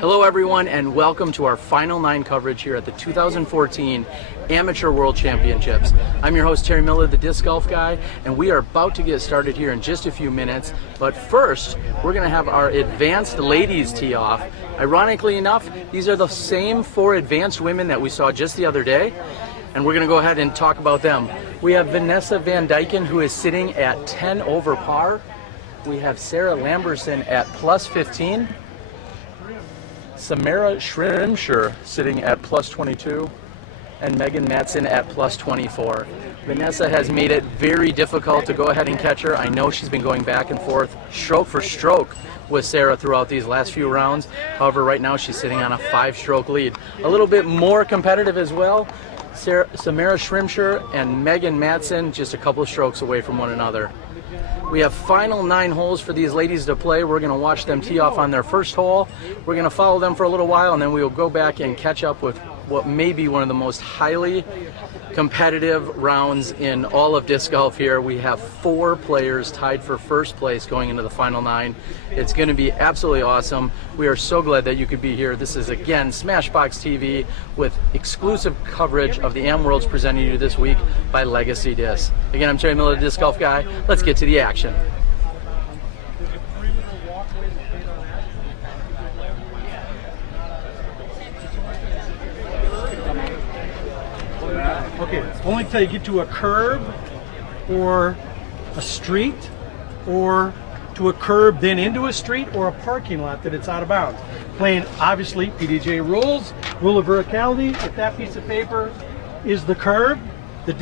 Hello everyone, and welcome to our Final 9 coverage here at the 2014 Amateur World Championships. I'm your host Terry Miller, the Disc Golf Guy, and we are about to get started here in just a few minutes. But first, we're going to have our advanced ladies tee off. Ironically enough, these are the same 4 advanced women that we saw just the other day, and we're going to go ahead and talk about them. We have Vanessa Van Dyken, who is sitting at 10 over par. We have Sarah Lamberson at plus 15. Samara Schrimsher sitting at plus 22, and Megan Matson at plus 24. Vanessa has made it very difficult to go ahead and catch her. I know she's been going back and forth, stroke for stroke, with Sarah throughout these last few rounds. However, right now she's sitting on a 5-stroke lead. A little bit more competitive as well. Samara Schrimsher and Megan Matson just a couple of strokes away from one another. We have final 9 holes for these ladies to play. We're going to watch them tee off on their first hole. We're going to follow them for a little while, and then we will go back and catch up with what may be one of the most highly competitive rounds in all of disc golf here. We have 4 players tied for first place going into the final 9. It's going to be absolutely awesome. We are so glad that you could be here. This is, again, SmashboxxTV with exclusive coverage of the Am Worlds presented to you this week by Legacy Disc. Again, I'm Terry Miller, the Disc Golf Guy. Let's get to the action. Okay, only until you get to a curb or a street or to a curb then into a street or a parking lot that it's out of bounds. Playing, obviously, PDJ rules, rule of verticality. If that piece of paper is the curb, the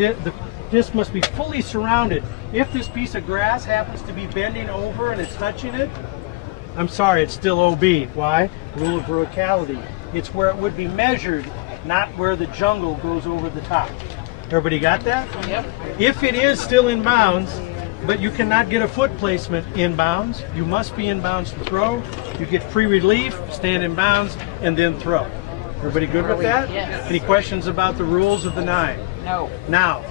disc must be fully surrounded. If this piece of grass happens to be bending over and it's touching it, I'm sorry, it's still OB. Why? Rule of verticality. It's where it would be measured, not where the jungle goes over the top. Everybody got that? Yep. If it is still in bounds, but you cannot get a foot placement in bounds, you must be in bounds to throw. You get free relief, stand in bounds, and then throw. Everybody good with that? Yes. Any questions about the rules of the 9? No. Now,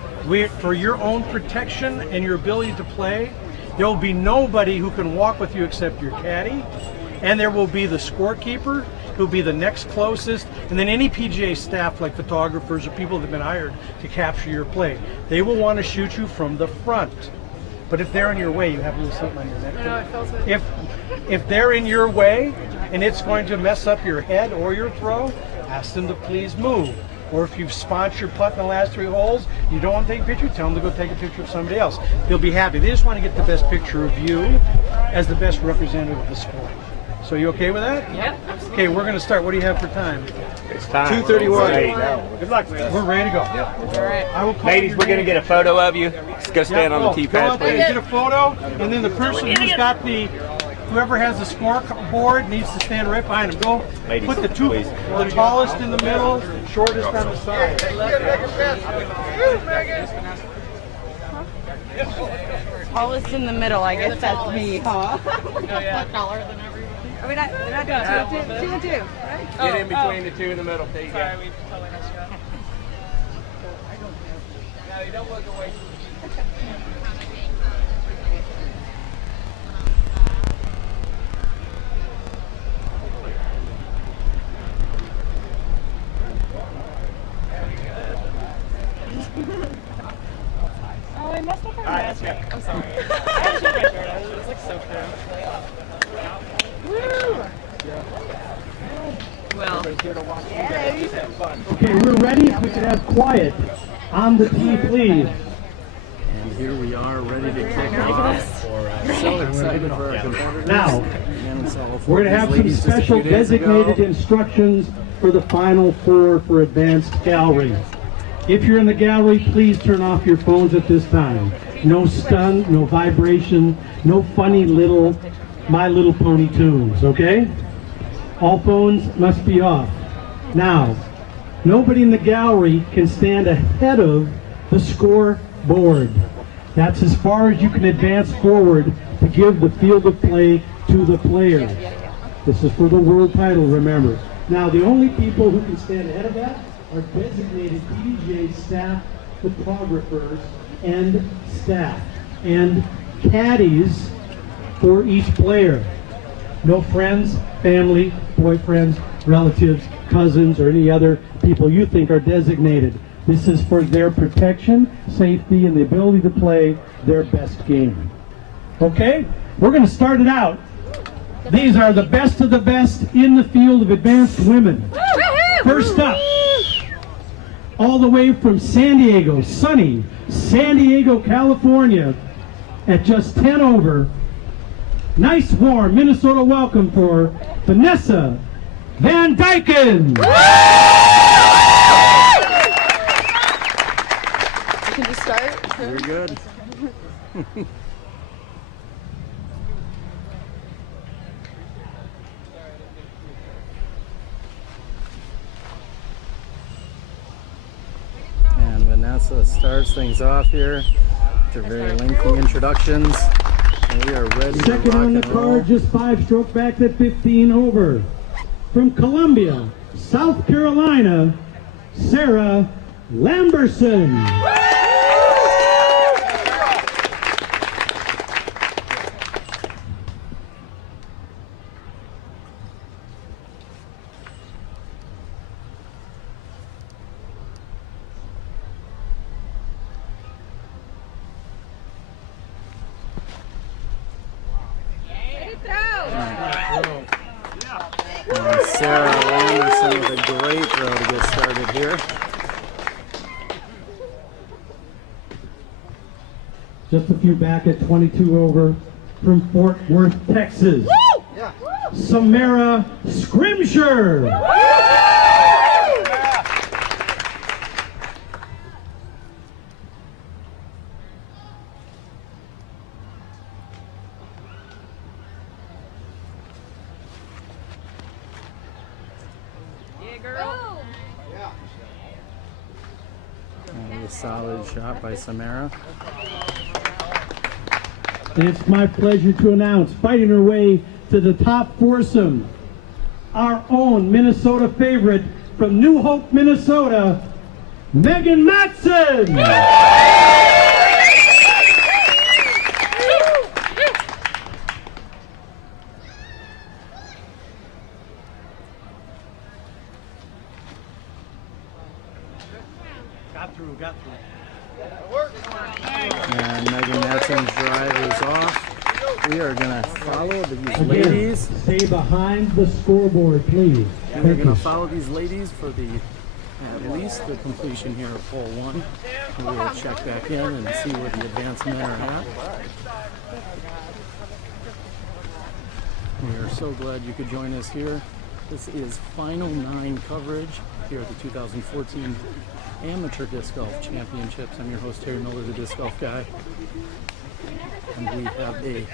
for your own protection and your ability to play, there will be nobody who can walk with you except your caddy, and there will be the scorekeeper, who'll be the next closest, and then any PGA staff like photographers or people that have been hired to capture your play. They will want to shoot you from the front. But if they're in your way, you have a little something on your neck. No, I felt it. If they're in your way and it's going to mess up your head or your throw, ask them to please move. Or if you've spotted your putt in the last 3 holes, you don't want to take a picture, tell them to go take a picture of somebody else. They'll be happy. They just want to get the best picture of you as the best representative of the sport. So you okay with that? Yep. Okay, we're going to start. What do you have for time? It's time. 2:31. Good luck, man. We're ready to go. All right. I will call Ladies, your we're going to name. get a photo of you. Let's go stand on the tee Go pad, out there and please. get a photo, and then the person who's got whoever has the scoreboard needs to stand right behind him. Go Ladies, put the please. the tallest in the middle, shortest on the side. Tallest in the middle, I guess that's me, huh? Taller than everybody. Are we not, we're not doing 2 and 2, right? Get in between the 2 in the middle. There you go. Sorry, we totally messed you up. No, you don't look away. Oh, I messed up our mask. I'm sorry. I had to change my shirt. It was like so true. Woo! Well, Okay, we're ready. If we could have quiet on the tee, please. And here we are, ready to kick off. So excited for our competitors. Now, Again, so we're going to have some special designated instructions for the final 4 for advanced gallery. If you're in the gallery, please turn off your phones at this time. No stun, no vibration, no funny little My Little Pony tunes, okay? All phones must be off. Now, nobody in the gallery can stand ahead of the scoreboard. That's as far as you can advance forward to give the field of play to the player. This is for the world title, remember. Now, the only people who can stand ahead of that are designated PDJ staff photographers and staff and caddies for each player. No friends, family, boyfriends, relatives, cousins, or any other people you think are designated. This is for their protection, safety, and the ability to play their best game. Okay, we're going to start it out. These are the best of the best in the field of advanced women. First up, all the way from San Diego, sunny San Diego, California, at just 10 over. Nice warm Minnesota welcome for Vanessa Van Dyken. Can you start? Very good. And Vanessa starts things off here. They're very lengthy introductions. And we are ready to Second rock on the and roll. card, just 5-stroke back at 15 over. From Columbia, South Carolina, Sarah Lamberson. And Sarah Lamberson with a great throw to get started here. Just a few back at 22 over. From Fort Worth, Texas, Samara Scrimsher. And a solid shot by Samara. And it's my pleasure to announce, fighting her way to the top foursome, our own Minnesota favorite from New Hope, Minnesota, Megan Matson. Got through. And Megan Matson's drive is off. We are going to follow these Again, ladies. stay behind the scoreboard, please. We're Thank going you. to follow these ladies for at least the completion here of hole 1. We will check back in and see where the advanced men are at. We are so glad you could join us here. This is Final 9 coverage here at the 2014 Amateur Disc Golf Championships. I'm your host, Terry Miller, the Disc Golf Guy. And we have a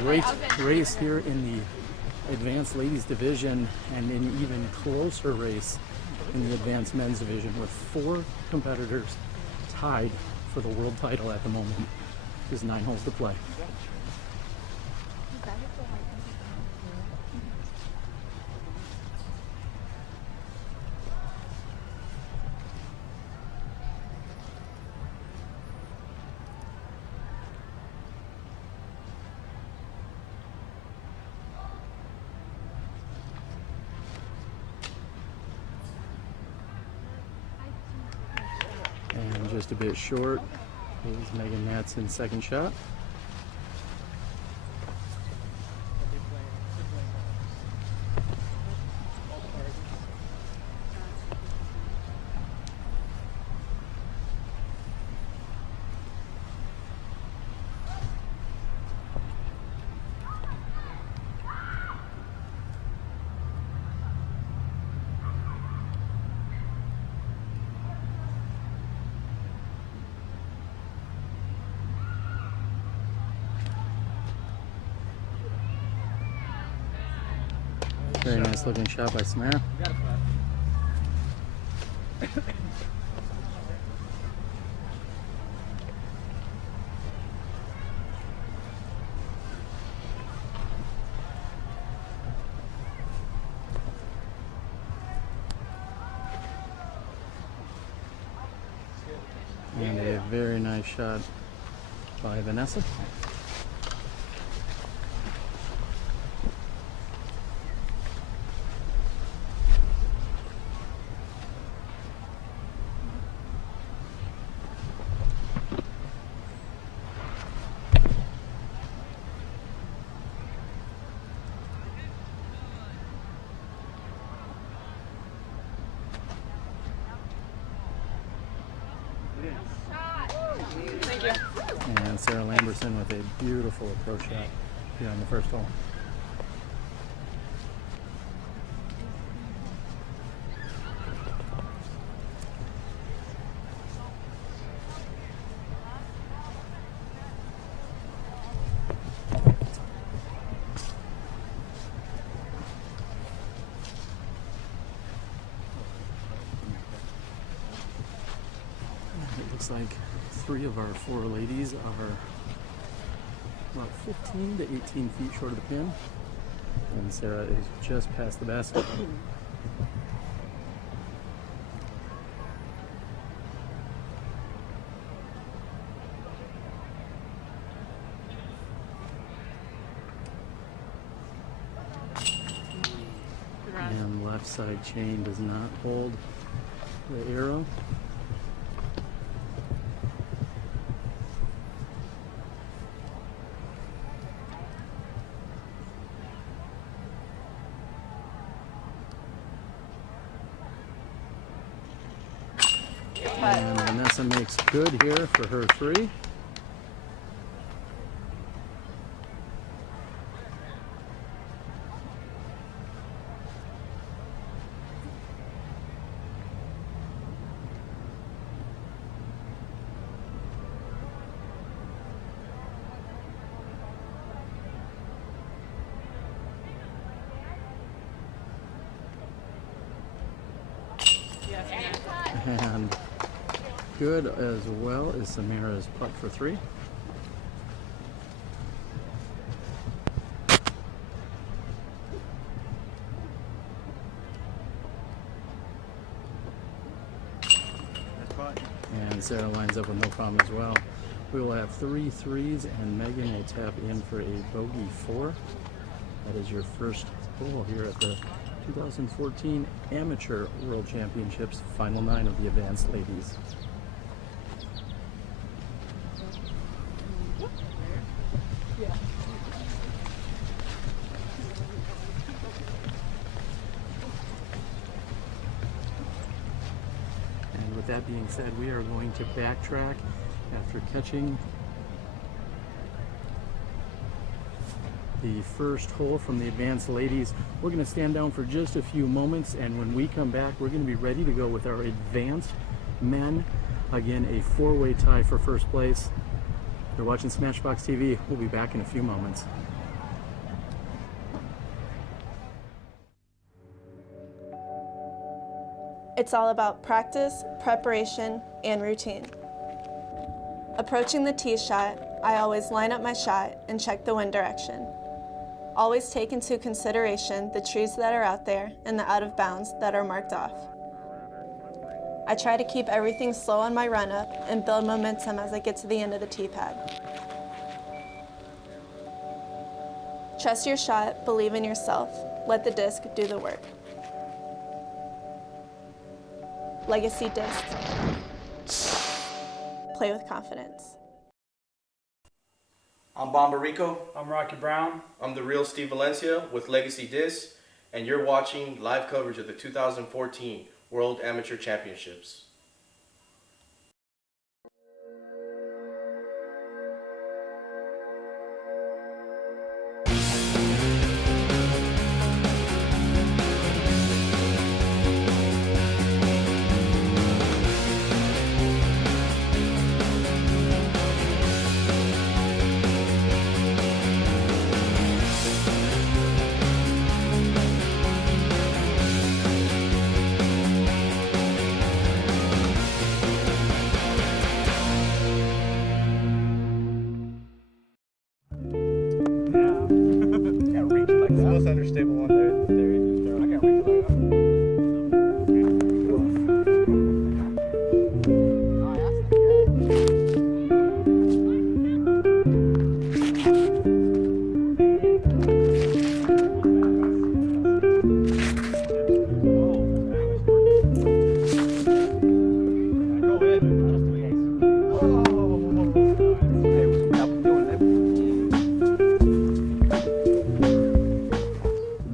great race here in the Advanced Ladies Division and an even closer race in the Advanced Men's Division with 4 competitors tied for the world title at the moment. There's 9 holes to play. And just a bit short is Megan Matson's second shot. Very nice looking shot by Samara. And a very nice shot by Vanessa. And Sarah Lamberson with a beautiful approach shot here on the first hole. It looks like 3 of our 4 ladies are about 15 to 18 feet short of the pin, and Sarah is just past the basket. And left side chain does not hold the arrow. And Vanessa makes good here for her 3. And good as well is Samara's putt for 3. And Sarah lines up with no problem as well. We will have 3 threes, and Megan will tap in for a bogey 4. That is your first hole here at the 2014 Amateur World Championships, Final 9 of the Advanced Ladies. And with that being said, we are going to backtrack after catching the first hole from the Advanced Ladies. We're going to stand down for just a few moments, and when we come back, we're going to be ready to go with our Advanced Men. Again, a 4-way tie for first place. You're watching Smashbox TV. We'll be back in a few moments. It's all about practice, preparation, and routine. Approaching the tee shot, I always line up my shot and check the wind direction. Always take into consideration the trees that are out there and the out of bounds that are marked off. I try to keep everything slow on my run up and build momentum as I get to the end of the tee pad. Trust your shot, believe in yourself, let the disc do the work. Legacy disc. Play with confidence. I'm Bomberico. I'm Rocky Brown. I'm the real Steve Valencia with Legacy Disc, and you're watching live coverage of the 2014 World Amateur Championships. Most understable one there. I can't reach it like that.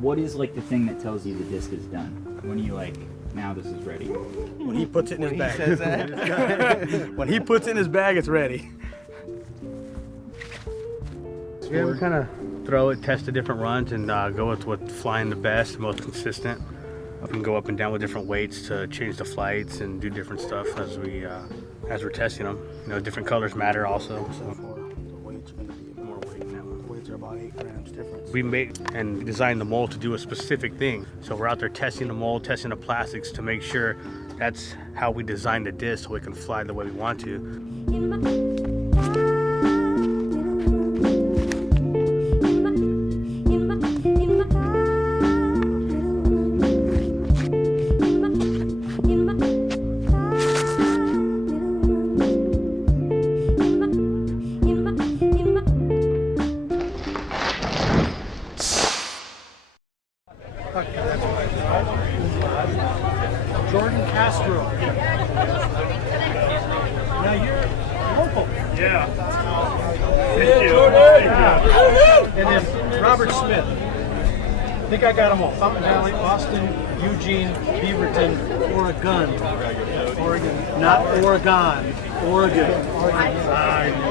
What is like the thing that tells you the disc is done? When you like, now this is ready? When he puts it in his bag. says that? When he puts it in his bag, it's ready. Yeah, we kind of throw it, test the different runs, and go with what's flying the best, most consistent. We can go up and down with different weights to change the flights and do different stuff as we're testing them. You know, different colors matter also. So the weights are going to be more weight now. The weights are about 8 grams difference. We made and designed the mold to do a specific thing. So we're out there testing the mold, testing the plastics to make sure that's how we design the disc so it can fly the way we want to. Jordan Castro. Now you're local. Yeah. And then Robert Smith. I think I got them all. Fountain Valley, Austin, Eugene, Beaverton, Oregon. Not Oregon. Oregon.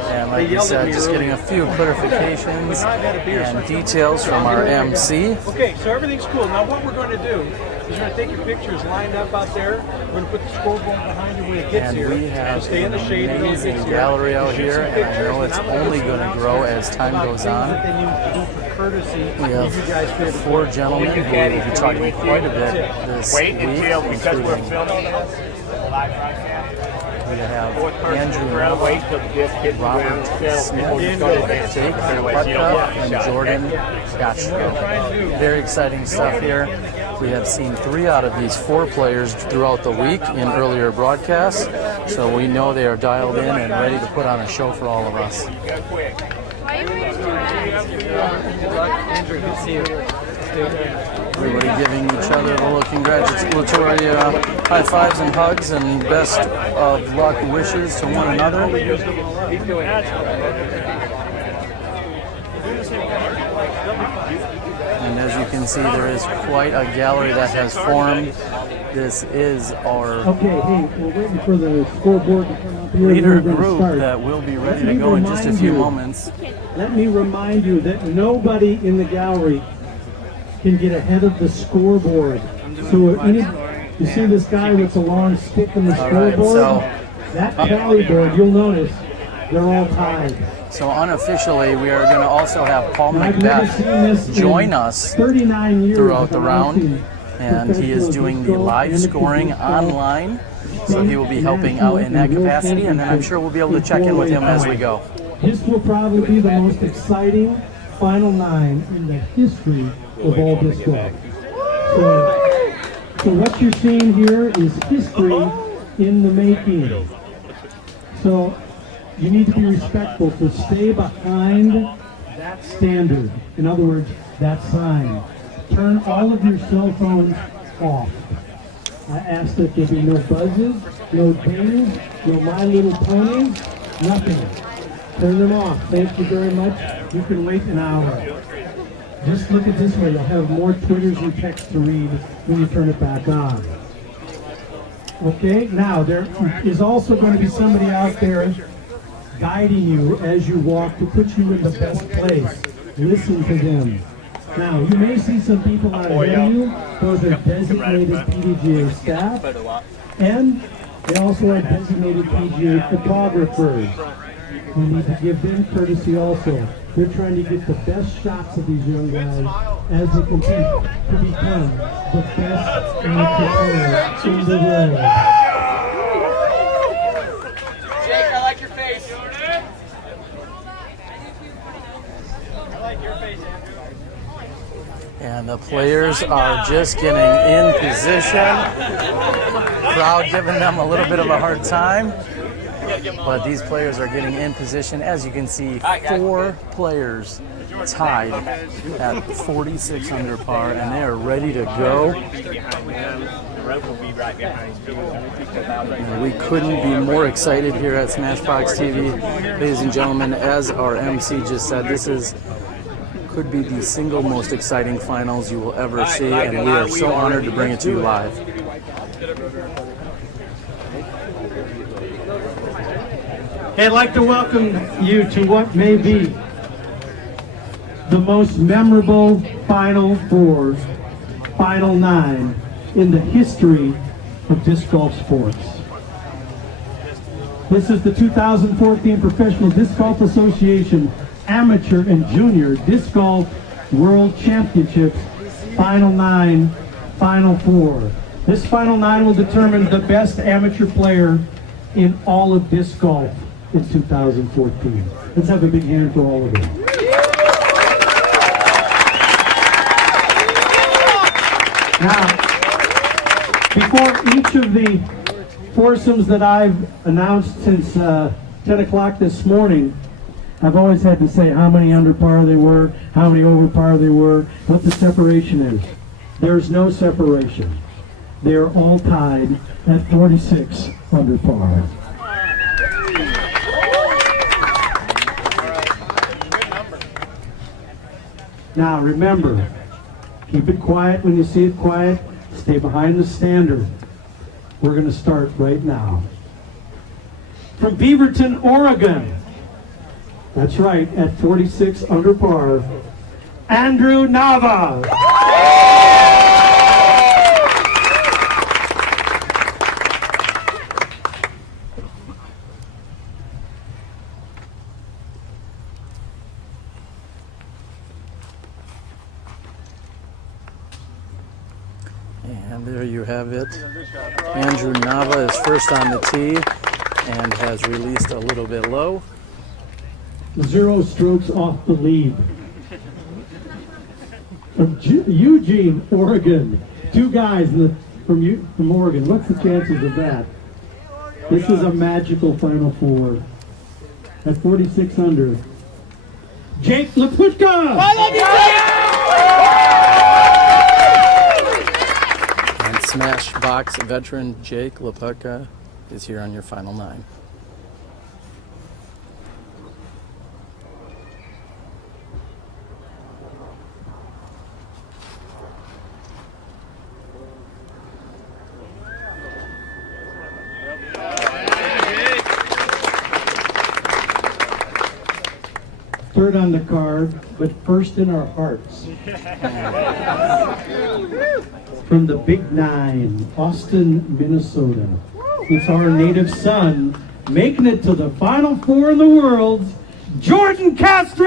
And like you said, just getting a few clarifications and details from our MC. Okay, so everything's cool. Now what we're going to do is we're going to take your pictures lined up out there. We're going to put the scoreboard behind you when it gets And here. we have stay in the shade an until it amazing gets here. gallery out Shoot here, some and I pictures, know it's and I'm only gonna going to talk grow about as time things goes that on. they need to do for courtesy. We have You guys fit 4 gentlemen who will be talking quite a bit this week, including we have Andrew Nava, Robert Smith, Jake LaPutka, and Jordan Castro. Very exciting stuff here. We have seen 3 out of these 4 players throughout the week in earlier broadcasts, so we know they are dialed in and ready to put on a show for all of us. Andrew, good to see you. Everybody giving each other a little congratulatory high fives and hugs and best of luck wishes to one another. And as you can see, there is quite a gallery that has formed. This is our Okay, hey, we're waiting for the scoreboard to come up here. leader We're gonna group start. that will be ready to go in just a few moments. Let me remind you that nobody in the gallery can get ahead of the scoreboard. So you see this guy with the long stick in the right, scoreboard? so- That tally board, you'll notice, they're all tied. So unofficially, we are going to also have Paul Now, I've never Macbeth seen this join in us 39 years throughout the of round, announcing and he is professional doing the disc golf live and scoring disc golf. online, so he will be helping out in that capacity, and then I'm sure we'll be able to check in with him as we go. This will probably be the most exciting final 9 in the history of all disc golf. So what you're seeing here is history in the making. So you need to be respectful, so stay behind that standard. In other words, that sign. Turn all of your cell phones off. I ask that there be no buzzes, no pings, no My Little Ponies, nothing. Turn them off. Thank you very much. You can wait an hour. Just look at this way. You'll have more Twitters and texts to read when you turn it back on. Okay, now there is also going to be somebody out there guiding you as you walk to put you in the best place. Listen to them. Now, you may see some people out ahead of you. Those are designated PDGA staff. And they also are designated PGA photographers. We need to give them courtesy also. They're trying to get the best shots of these young guys as they compete to become the best amateur in the world. Jake, I like your face. I like your face, Andrew. And the players are just getting in position. Crowd giving them a little bit of a hard time. But these players are getting in position. As you can see, 4 players tied at 46 under par, and they are ready to go. And we couldn't be more excited here at SmashboxxTV. Ladies and gentlemen, as our MC just said, this is could be the single most exciting finals you will ever see, and we are so honored to bring it to you live. Hey, I'd like to welcome you to what may be the most memorable Final Four, Final Nine in the history of disc golf sports. This is the 2014 Professional Disc Golf Association Amateur and Junior Disc Golf World Championships Final Nine, Final Four. This Final Nine will determine the best amateur player in all of disc golf in 2014. Let's have a big hand for all of them. Now, before each of the foursomes that I've announced since 10 o'clock this morning, I've always had to say how many under par they were, how many over par they were, what the separation is. There's no separation. They're all tied at 46 under par. Now remember, keep it quiet when you see it quiet. Stay behind the standard. We're going to start right now. From Beaverton, Oregon. That's right, at 46 under par, Andrew Nava. And there you have it. Andrew Nava is first on the tee and has released a little bit low. 0 strokes off the lead. From Eugene, Oregon. 2 guys from Oregon. What's the chances of that? This is a magical Final Four. At 46 under. Jake LaPutka! I love you, And Smashbox veteran Jake LaPutka is here on your Final Nine. Third on the card, but first in our hearts. From the Big Nine, Austin, Minnesota. It's our native son, making it to the Final Four in the world, Jordan Castro!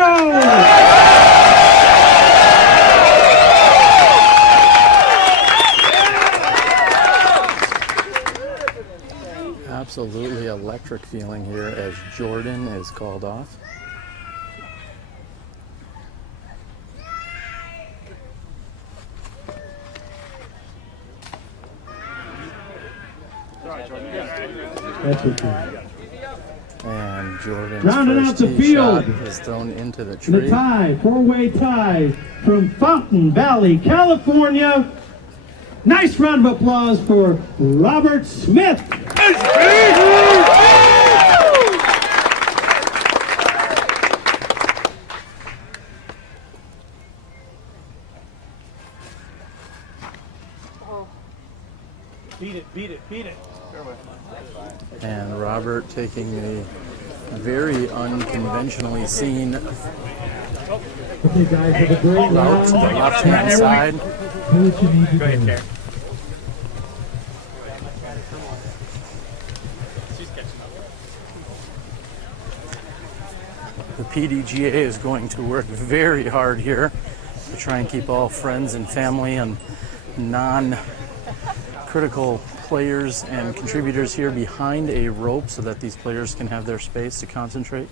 Absolutely electric feeling here as Jordan is called off. That's okay. And Jordan's rounding out first the tee field. shot is thrown into the tree. The tie, 4-way tie from Fountain Valley, California. Nice round of applause for Robert Smith. Beat it, beat it, beat it. And Robert taking a very unconventionally seen Okay, guys, have a great route round. to the left-hand side. Do what you need to do. The PDGA is going to work very hard here to try and keep all friends and family and non-critical players and contributors here behind a rope so that these players can have their space to concentrate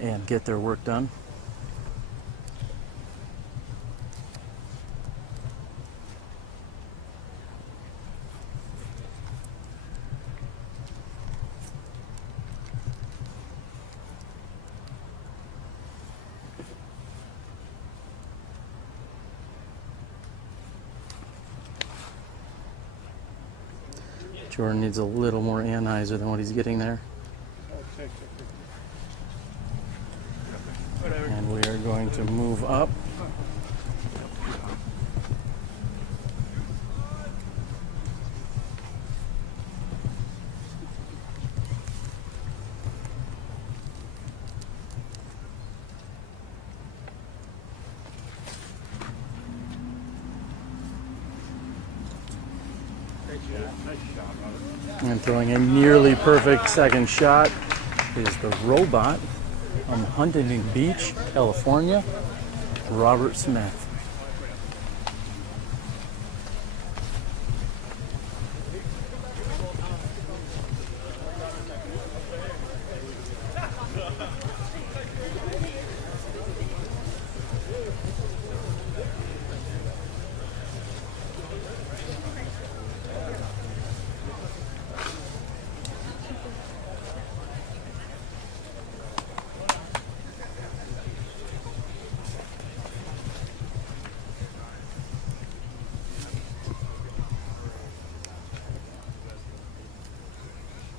and get their work done. Jordan needs a little more anhyzer than what he's getting there. And we are going to move up. And throwing a nearly perfect second shot is the robot from Huntington Beach, California, Robert Smith.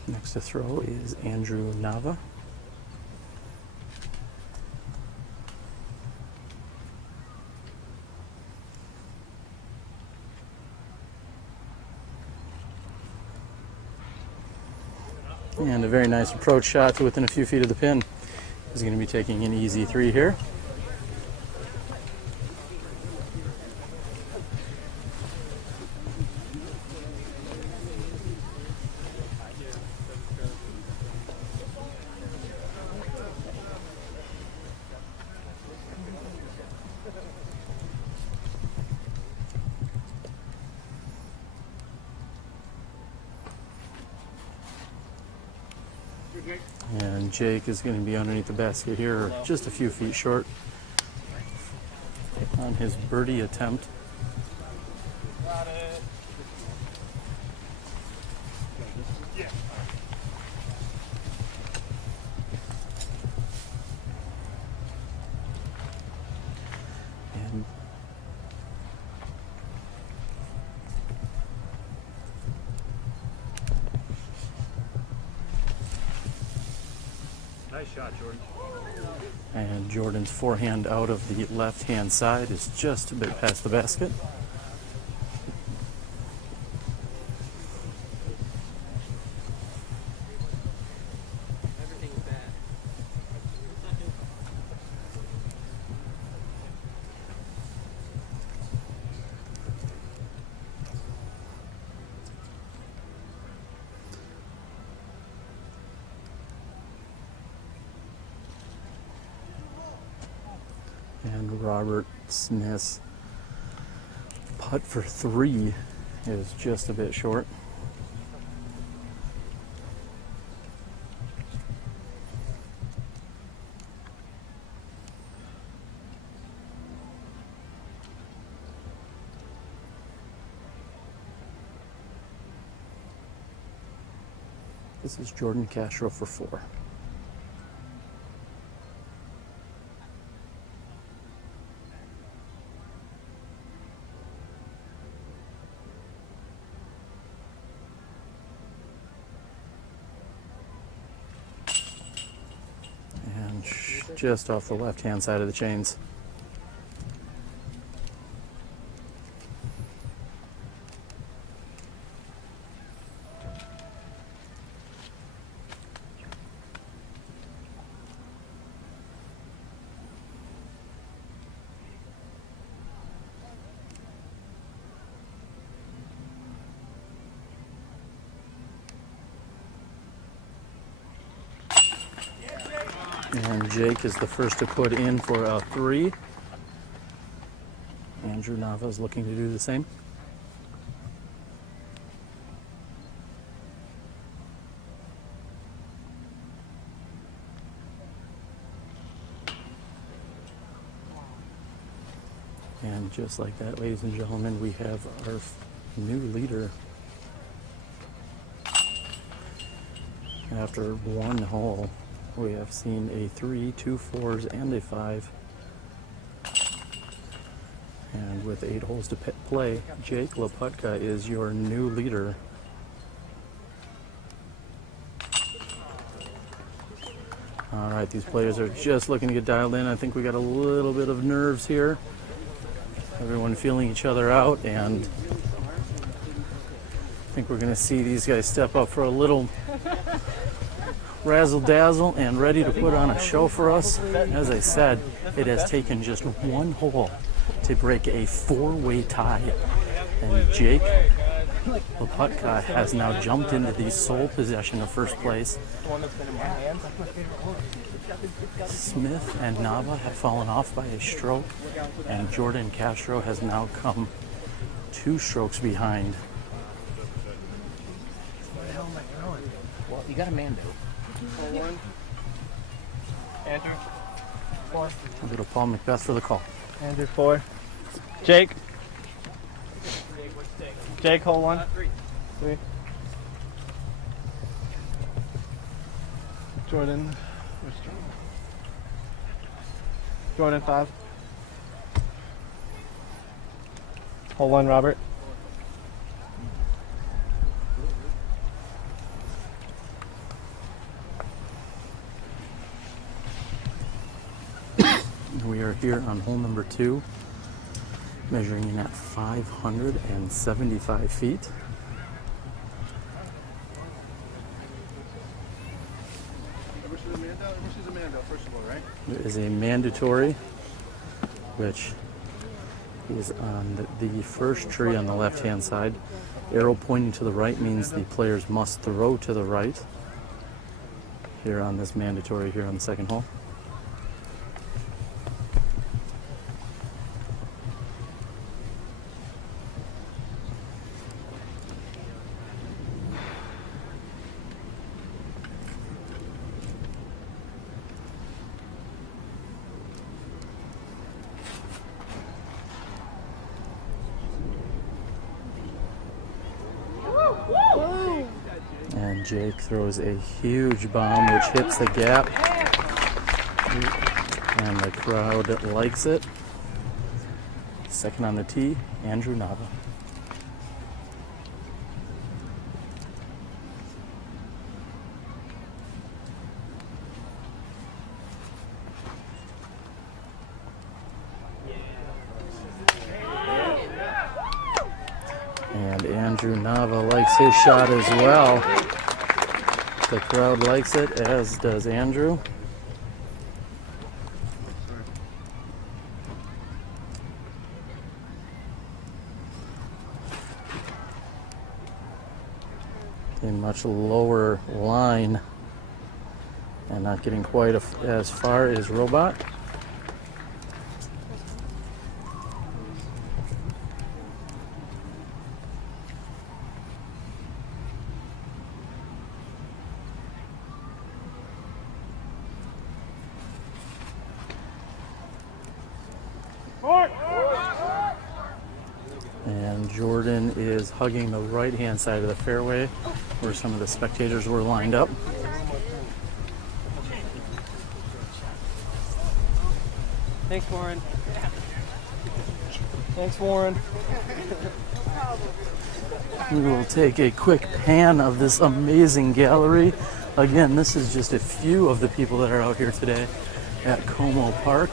Next to throw is Andrew Nava. And a very nice approach shot to within a few feet of the pin. He's going to be taking an easy 3 here. And Jake is going to be underneath the basket here, just a few feet short on his birdie attempt. And Nice shot, Jordan. And Jordan's forehand out of the left-hand side is just a bit past the basket. And Robert Smith's putt for 3 is just a bit short. This is Jordan Castro for 4. Just off the left-hand side of the chains. And Jake is the first to put in for a 3. Andrew Nava is looking to do the same. And just like that, ladies and gentlemen, we have our new leader. After one hole, we have seen a 3, 2 4s, and a 5. And with 8 holes to play, Jake LaPutka is your new leader. All right, these players are just looking to get dialed in. I think we got a little bit of nerves here. Everyone feeling each other out, and I think we're going to see these guys step up for a little razzle dazzle and ready to put on a show for us. As I said, it has taken just one hole to break a 4-way tie, and Jake LaPutka has now jumped into the sole possession of first place. Smith and Nava have fallen off by a stroke, and Jordan Castro has now come 2 strokes behind. Well, you got a man Andrew, 4. We'll go to Paul Macbeth for the call. Andrew, 4. Jake. Jake, hold 1. 3. Jordan. Where's Jordan? Jordan, 5. Hold 1, Robert. We are here on hole number 2, measuring in at 575 feet. There is a mandatory, which is on the first tree on the left-hand side. Arrow pointing to the right means the players must throw to the right here on this mandatory here on the second hole. And Jake throws a huge bomb which hits the gap, and the crowd likes it. Second on the tee, Andrew Nava. And Andrew Nava likes his shot as well. The crowd likes it, as does Andrew. A much lower line and not getting quite as far as Robot. And Jordan is hugging the right-hand side of the fairway where some of the spectators were lined up. Thanks, Warren. Thanks, Warren. We will take a quick pan of this amazing gallery. Again, this is just a few of the people that are out here today at Como Park.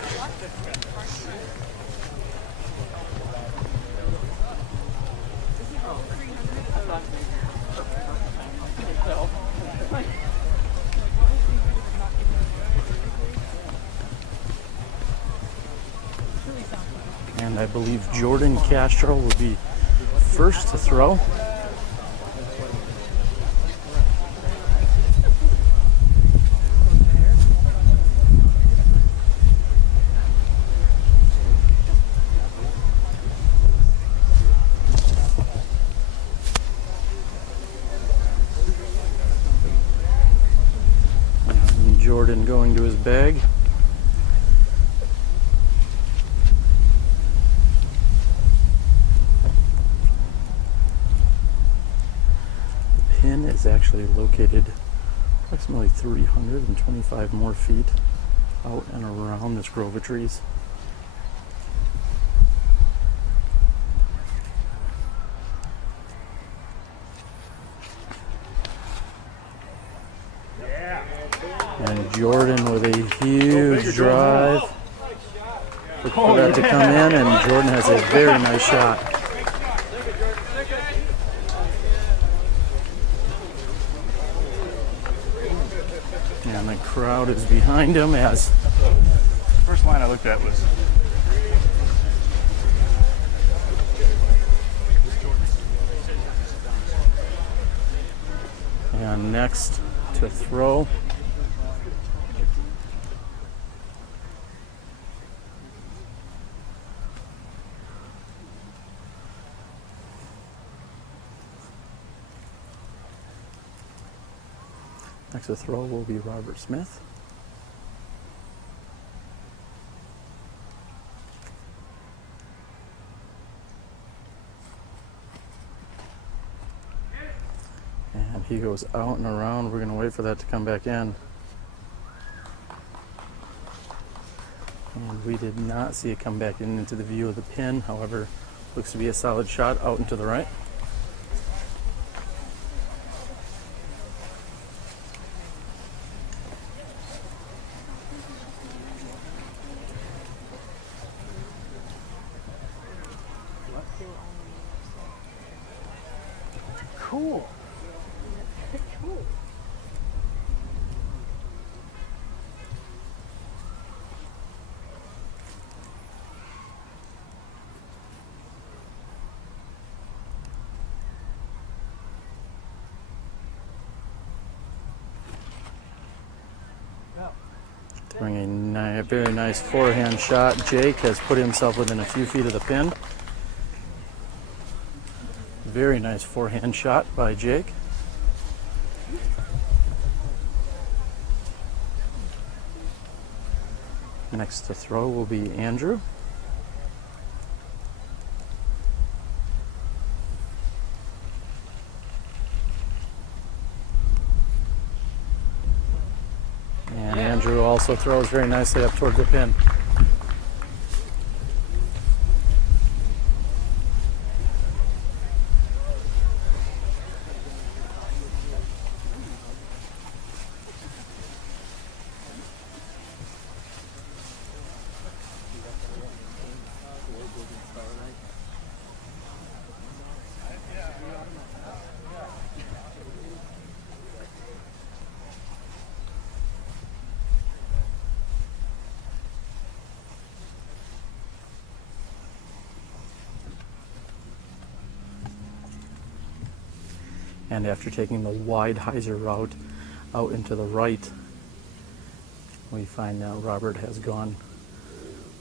And I believe Jordan Castro will be first to throw. And Jordan going to his bag. Pin is actually located approximately 325 more feet out and around this grove of trees. And Jordan with a huge drive. Look for that to come in, and Jordan has a very nice shot. And the crowd is behind him as First line I looked at was and next to throw. Next to throw will be Robert Smith. And he goes out and around. We're going to wait for that to come back in. And we did not see it come back into the view of the pin. However, looks to be a solid shot out and to the right. Cool. Cool. Throwing a very nice forehand shot. Jake has put himself within a few feet of the pin. Very nice forehand shot by Jake. Next to throw will be Andrew. And Andrew also throws very nicely up toward the pin. And after taking the wide hyzer route out into the right, we find now Robert has gone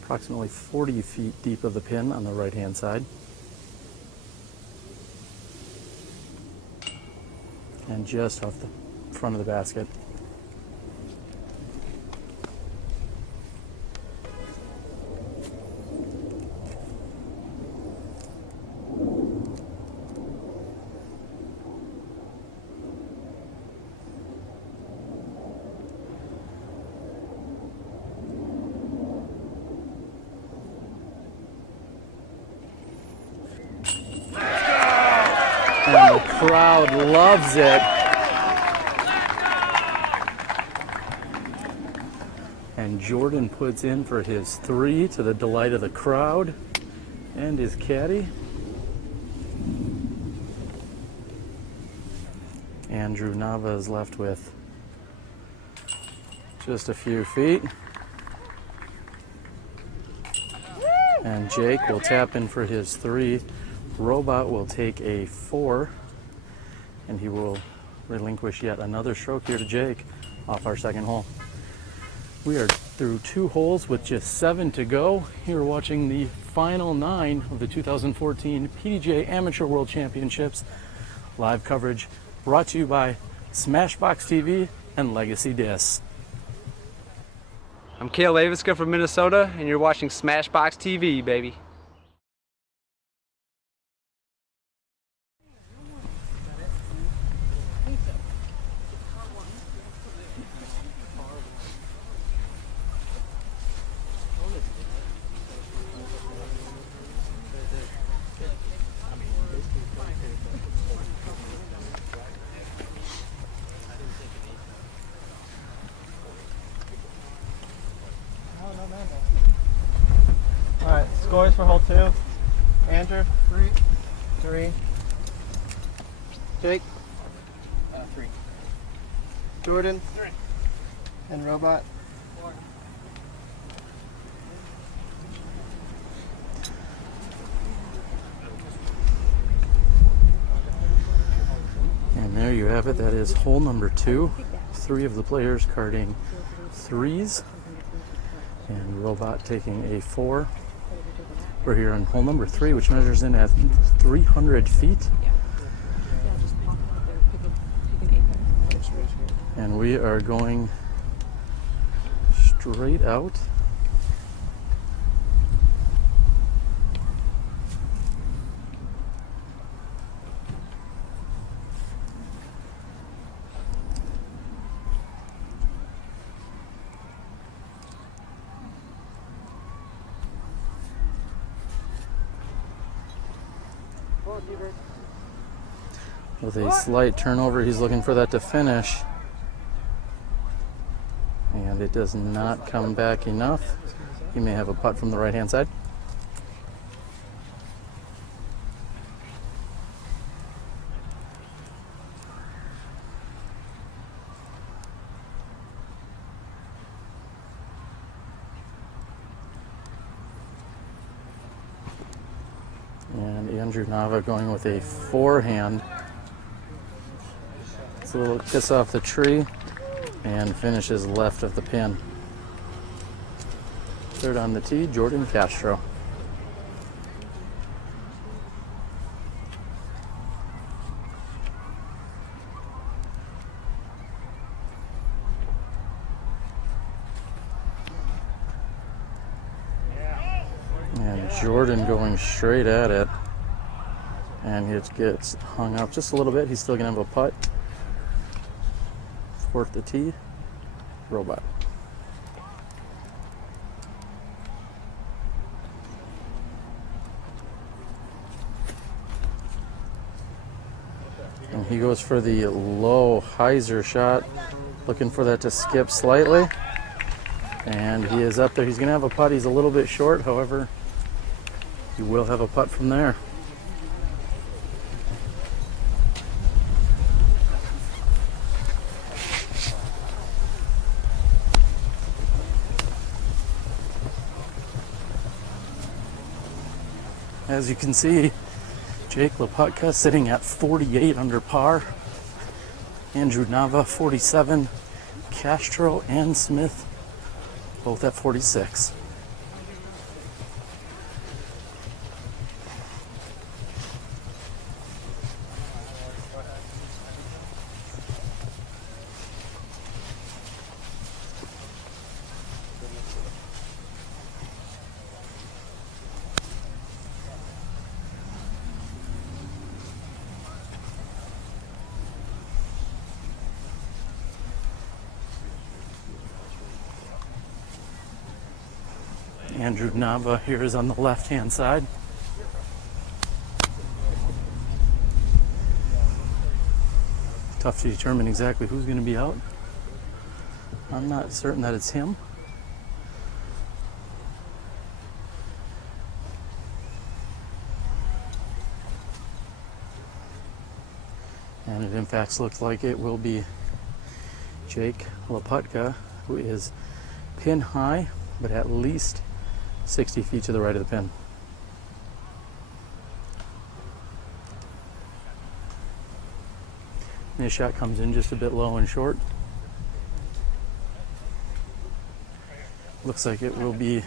approximately 40 feet deep of the pin on the right hand side. And just off the front of the basket. And the crowd loves it. And Jordan puts in for his three to the delight of the crowd and his caddy. Andrew Nava is left with just a few feet. And Jake will tap in for his three. Robot will take a 4, and he will relinquish yet another stroke here to Jake off our second hole. We are through 2 holes with just 7 to go. Here watching the final 9 of the 2014 PDJ Amateur World Championships. Live coverage brought to you by SmashboxxTV and Legacy Discs. I'm Cale Laviska from Minnesota, and you're watching SmashboxxTV, baby. Alright, scores for hole 2. Andrew? 3. Jake? 3. Jordan? 3. And Robot? 4. And there you have it. That is hole number 2. 3 of the players carding 3s. And Robot taking a 4. We're here on hole number 3, which measures in at 300 feet. And we are going straight out. With a slight turnover, he's looking for that to finish. And it does not come back enough. He may have a putt from the right-hand side. And Andrew Nava going with a forehand. It's a little kiss off the tree and finishes left of the pin. Third on the tee, Jordan Castro. And Jordan going straight at it. And it gets hung up just a little bit. He's still going to have a putt. Fourth the tee, Robot. And he goes for the low hyzer shot, looking for that to skip slightly. And he is up there. He's going to have a putt. He's a little bit short, however, he will have a putt from there. As you can see, Jake LaPutka sitting at 48 under par. Andrew Nava, 47. Castro and Smith, both at 46. Andrew Nava here is on the left-hand side. Tough to determine exactly who's going to be out. I'm not certain that it's him. And it in fact looks like it will be Jake LaPutka, who is pin high, but at least 60 feet to the right of the pin. This shot comes in just a bit low and short. Looks like it will be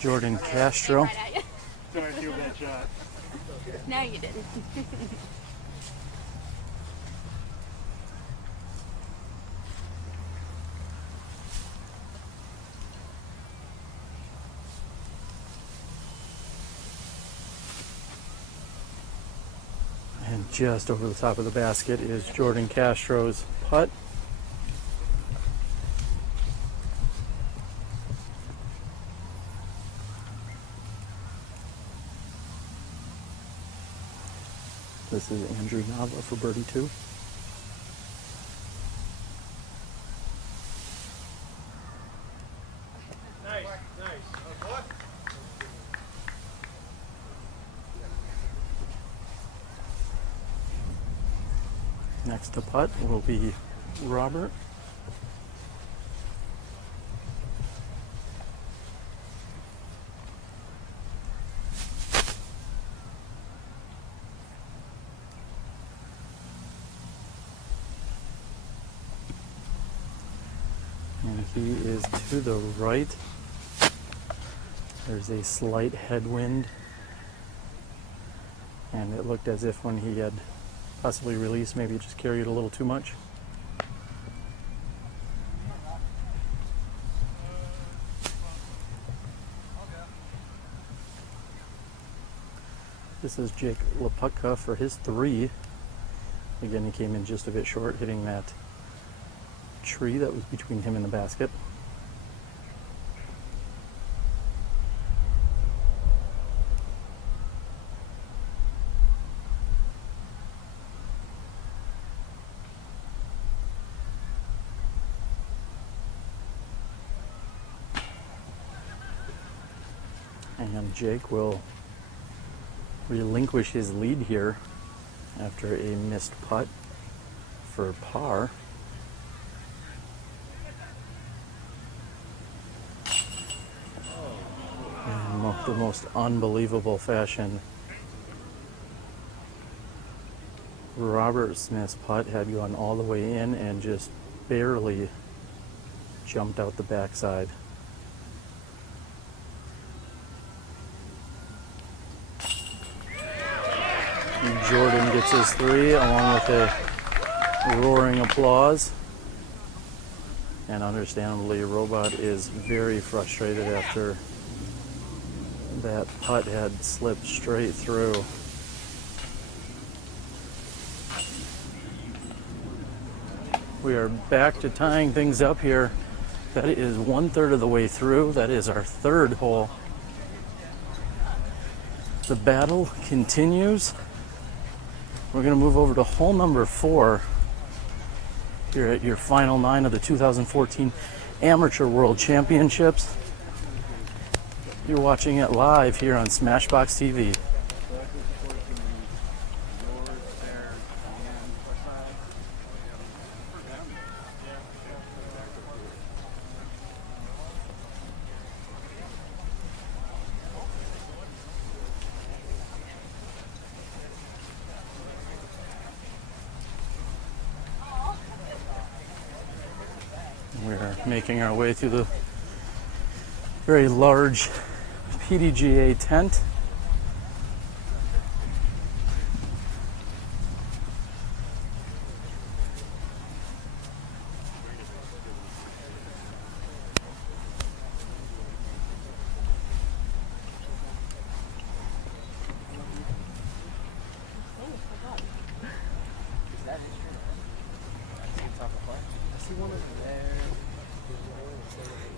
Jordan Castro. Sorry, I threw that shot. No, you didn't. And just over the top of the basket is Jordan Castro's putt. This is Andrew Nava for birdie 2. Next to putt will be Robert. And he is to the right. There's a slight headwind. And it looked as if when he had possibly released, maybe it just carried a little too much. This is Jake LaPutka for his 3. Again, he came in just a bit short, hitting that tree that was between him and the basket. And Jake will relinquish his lead here after a missed putt for par. In the most unbelievable fashion, Robert Smith's putt had gone all the way in and just barely jumped out the backside. Jordan gets his 3 along with a roaring applause. And understandably, Robot is very frustrated after that putt had slipped straight through. We are back to tying things up here. That is 1/3 of the way through. That is our 3rd hole. The battle continues. We're going to move over to hole number 4 here at your final 9 of the 2014 Amateur World Championships. You're watching it live here on Smashbox TV. We're making our way through the very large PDGA tent.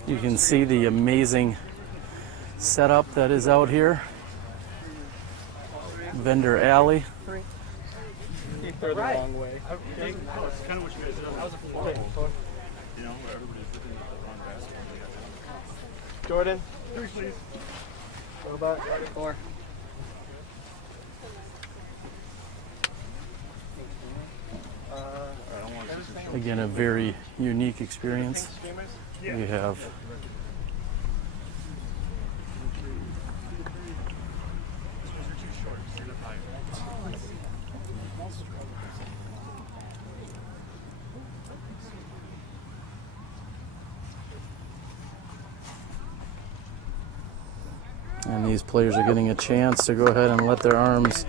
You can see the amazing setup that is out here. Vendor alley. Wrong way. It's kind of what you guys did. That was a 4. You know, where everybody's looking at the wrong basket. Jordan. 3, please. Robot. 4. Again, a very unique experience. We have and these players are getting a chance to go ahead and let their arms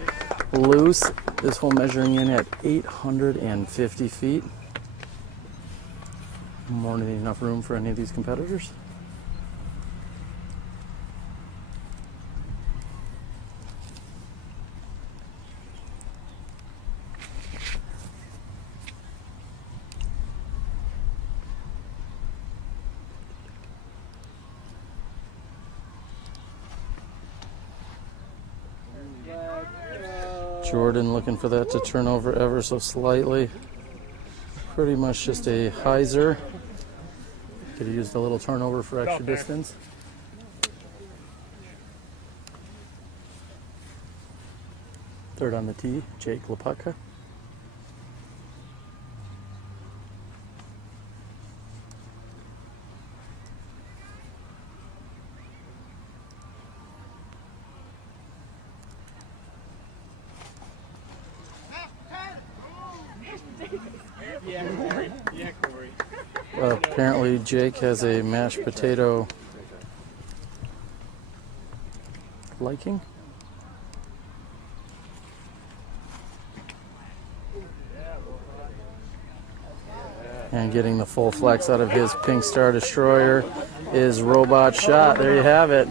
loose. This hole measuring in at 850 feet. More than enough room for any of these competitors. Jordan looking for that to turn over ever so slightly. Pretty much just a hyzer. Could have used a little turnover for extra distance. Third on the tee, Jake LaPutka. Apparently Jake has a mashed potato liking. And getting the full flex out of his Pink Star Destroyer is Robot Shot. There you have it.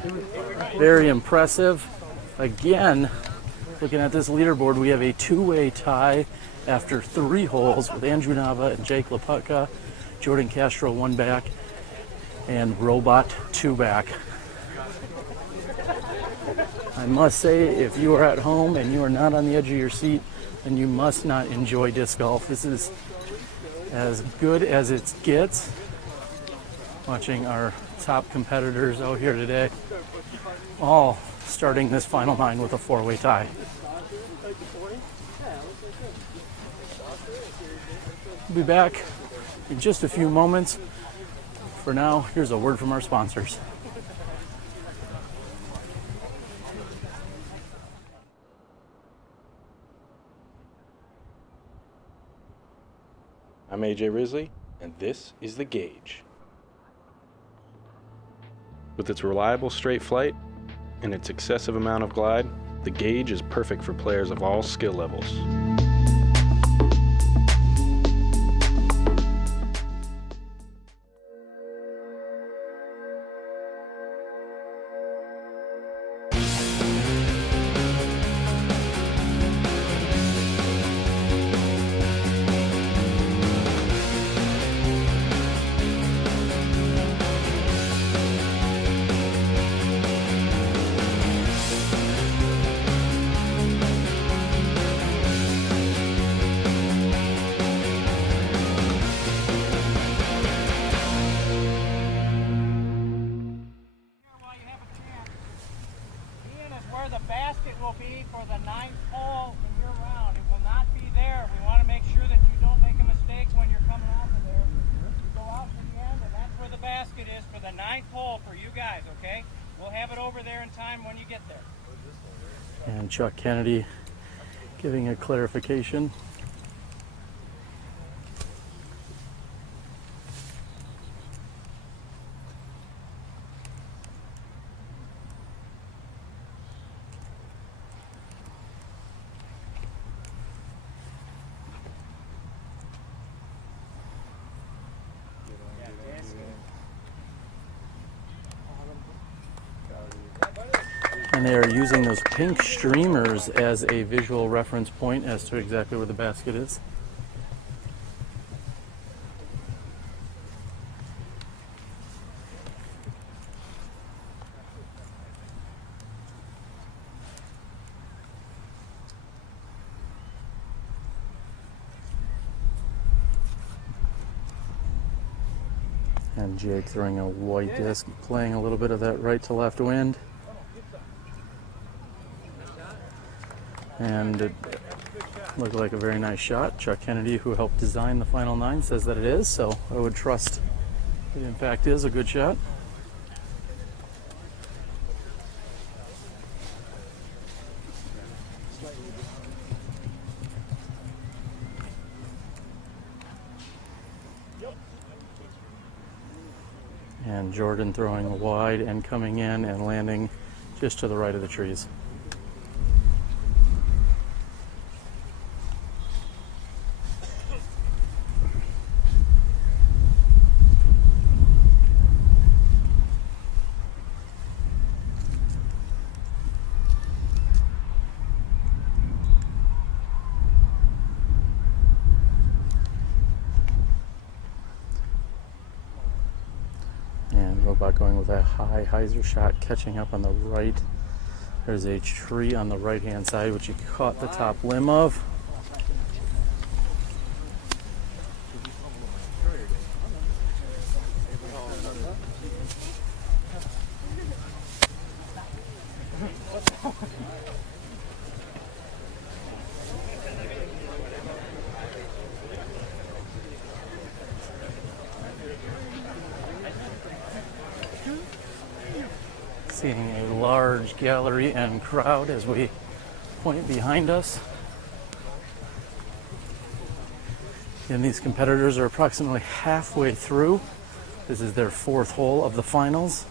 Very impressive. Again, looking at this leaderboard, we have a two-way tie after 3 holes with Andrew Nava and Jake LaPutka. Jordan Castro 1 back and Robot 2 back. I must say, if you are at home and you are not on the edge of your seat, then you must not enjoy disc golf. This is as good as it gets. Watching our top competitors out here today, all starting this final 9 with a 4-way tie. We'll be back in just a few moments. For now, here's a word from our sponsors. I'm AJ Risley, and this is The Gauge. With its reliable straight flight and its excessive amount of glide, The Gauge is perfect for players of all skill levels. The basket will be for the 9th hole in your round. It will not be there. We want to make sure that you don't make a mistake when you're coming off of there. You go out to the end, and that's where the basket is for the 9th hole for you guys, okay? We'll have it over there in time when you get there. And Chuck Kennedy giving a clarification. And they are using those pink streamers as a visual reference point as to exactly where the basket is. And Jake throwing a white disc, playing a little bit of that right to left wind. And it looked like a very nice shot. Chuck Kennedy, who helped design the final 9, says that it is, so I would trust it in fact is a good shot. And Jordan throwing wide and coming in and landing just to the right of the trees. Robot going with a high hyzer shot, catching up on the right. There's a tree on the right hand side which he caught the top limb of. Seeing a large gallery and crowd as we point behind us. And these competitors are approximately halfway through. This is their fourth hole of the finals.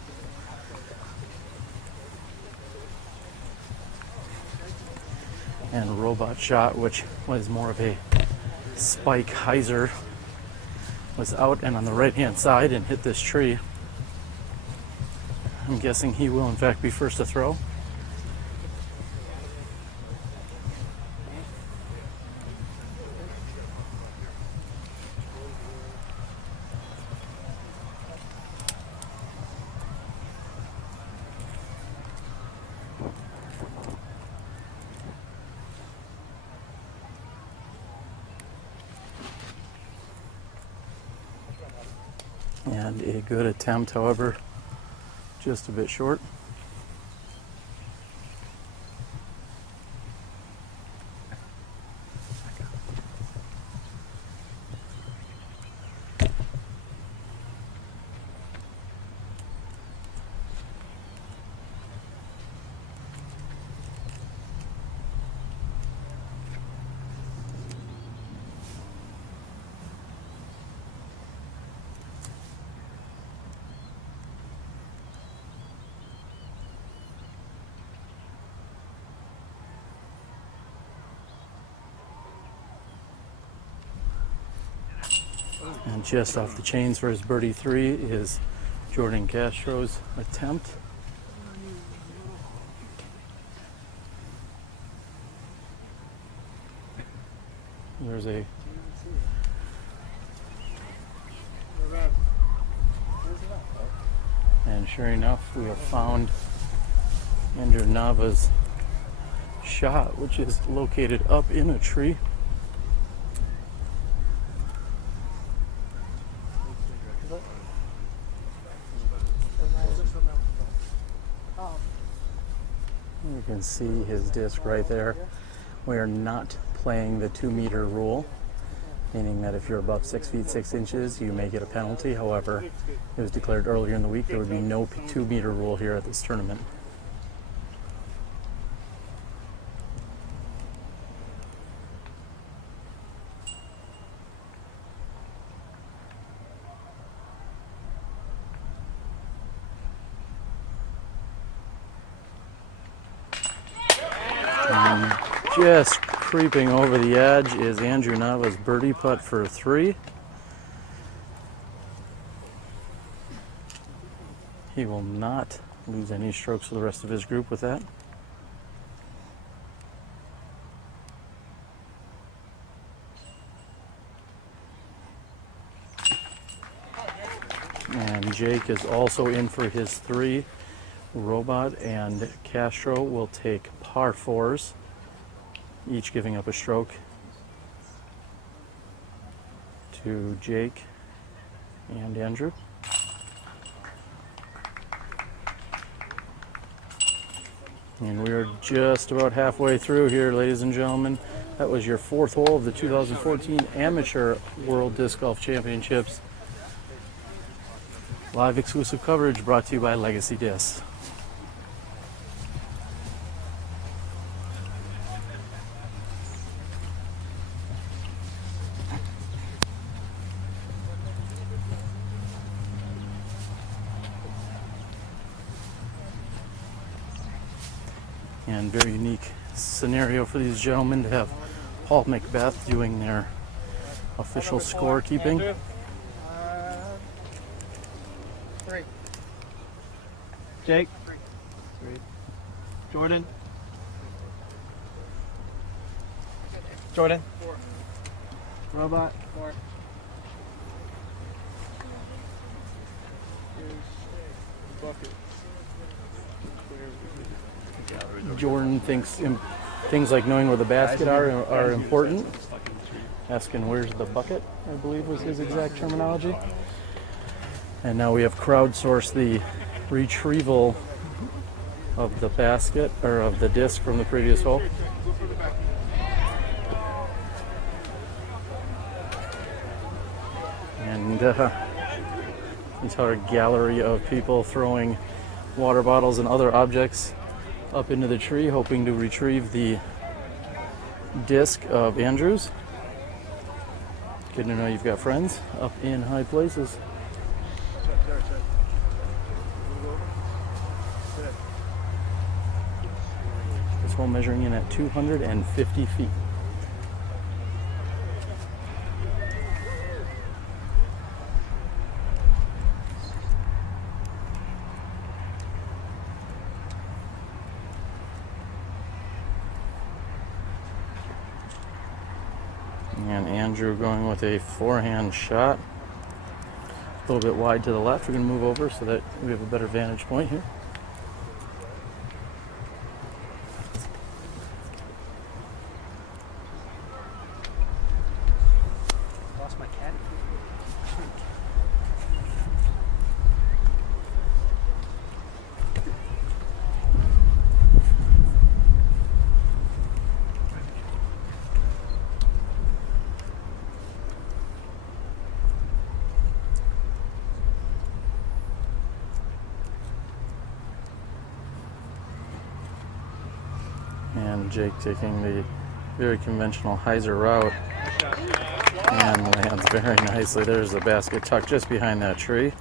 And robot shot, which was more of a spike hyzer, was out and on the right hand side and hit this tree. I'm guessing he will in fact be first to throw. And a good attempt, however, just a bit short. And just off the chains for his birdie 3 is Jordan Castro's attempt. There's a and sure enough, we have found Andrew Nava's shot, which is located up in a tree. You can see his disc right there. We are not playing the 2-meter rule, meaning that if you're above 6 feet 6 inches, you may get a penalty. However, it was declared earlier in the week there would be no 2-meter rule here at this tournament. Just creeping over the edge is Andrew Nava's birdie putt for 3. He will not lose any strokes for the rest of his group with that. And Jake is also in for his 3. Robot and Castro will take par 4s, each giving up a stroke to Jake and Andrew. And we are just about halfway through here, ladies and gentlemen. That was your 4th hole of the 2014 Amateur World Disc Golf Championships. Live exclusive coverage brought to you by Legacy Disc. And very unique scenario for these gentlemen to have Paul Macbeth doing their official scorekeeping. 3. Jake. 3. Jordan. Jordan. 4. Robot. 4. Bucket. Jordan thinks things like knowing where the basket are important. Asking where's the bucket, I believe was his exact terminology. And now we have crowdsourced the retrieval of the basket, or of the disc from the previous hole. And entire gallery of people throwing water bottles and other objects up into the tree, hoping to retrieve the disc of Andrew's. Good to know you've got friends up in high places. This hole measuring in at 250 feet. And Andrew going with a forehand shot. A little bit wide to the left. We're going to move over so that we have a better vantage point here. Lost my caddy. And Jake taking the very conventional hyzer route and lands very nicely. There's the basket tucked just behind that tree.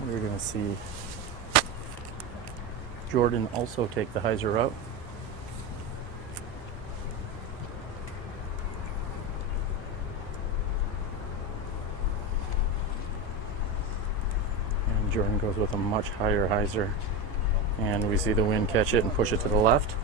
We're going to see Jordan also take the hyzer route. Jordan goes with a much higher hyzer, and we see the wind catch it and push it to the left.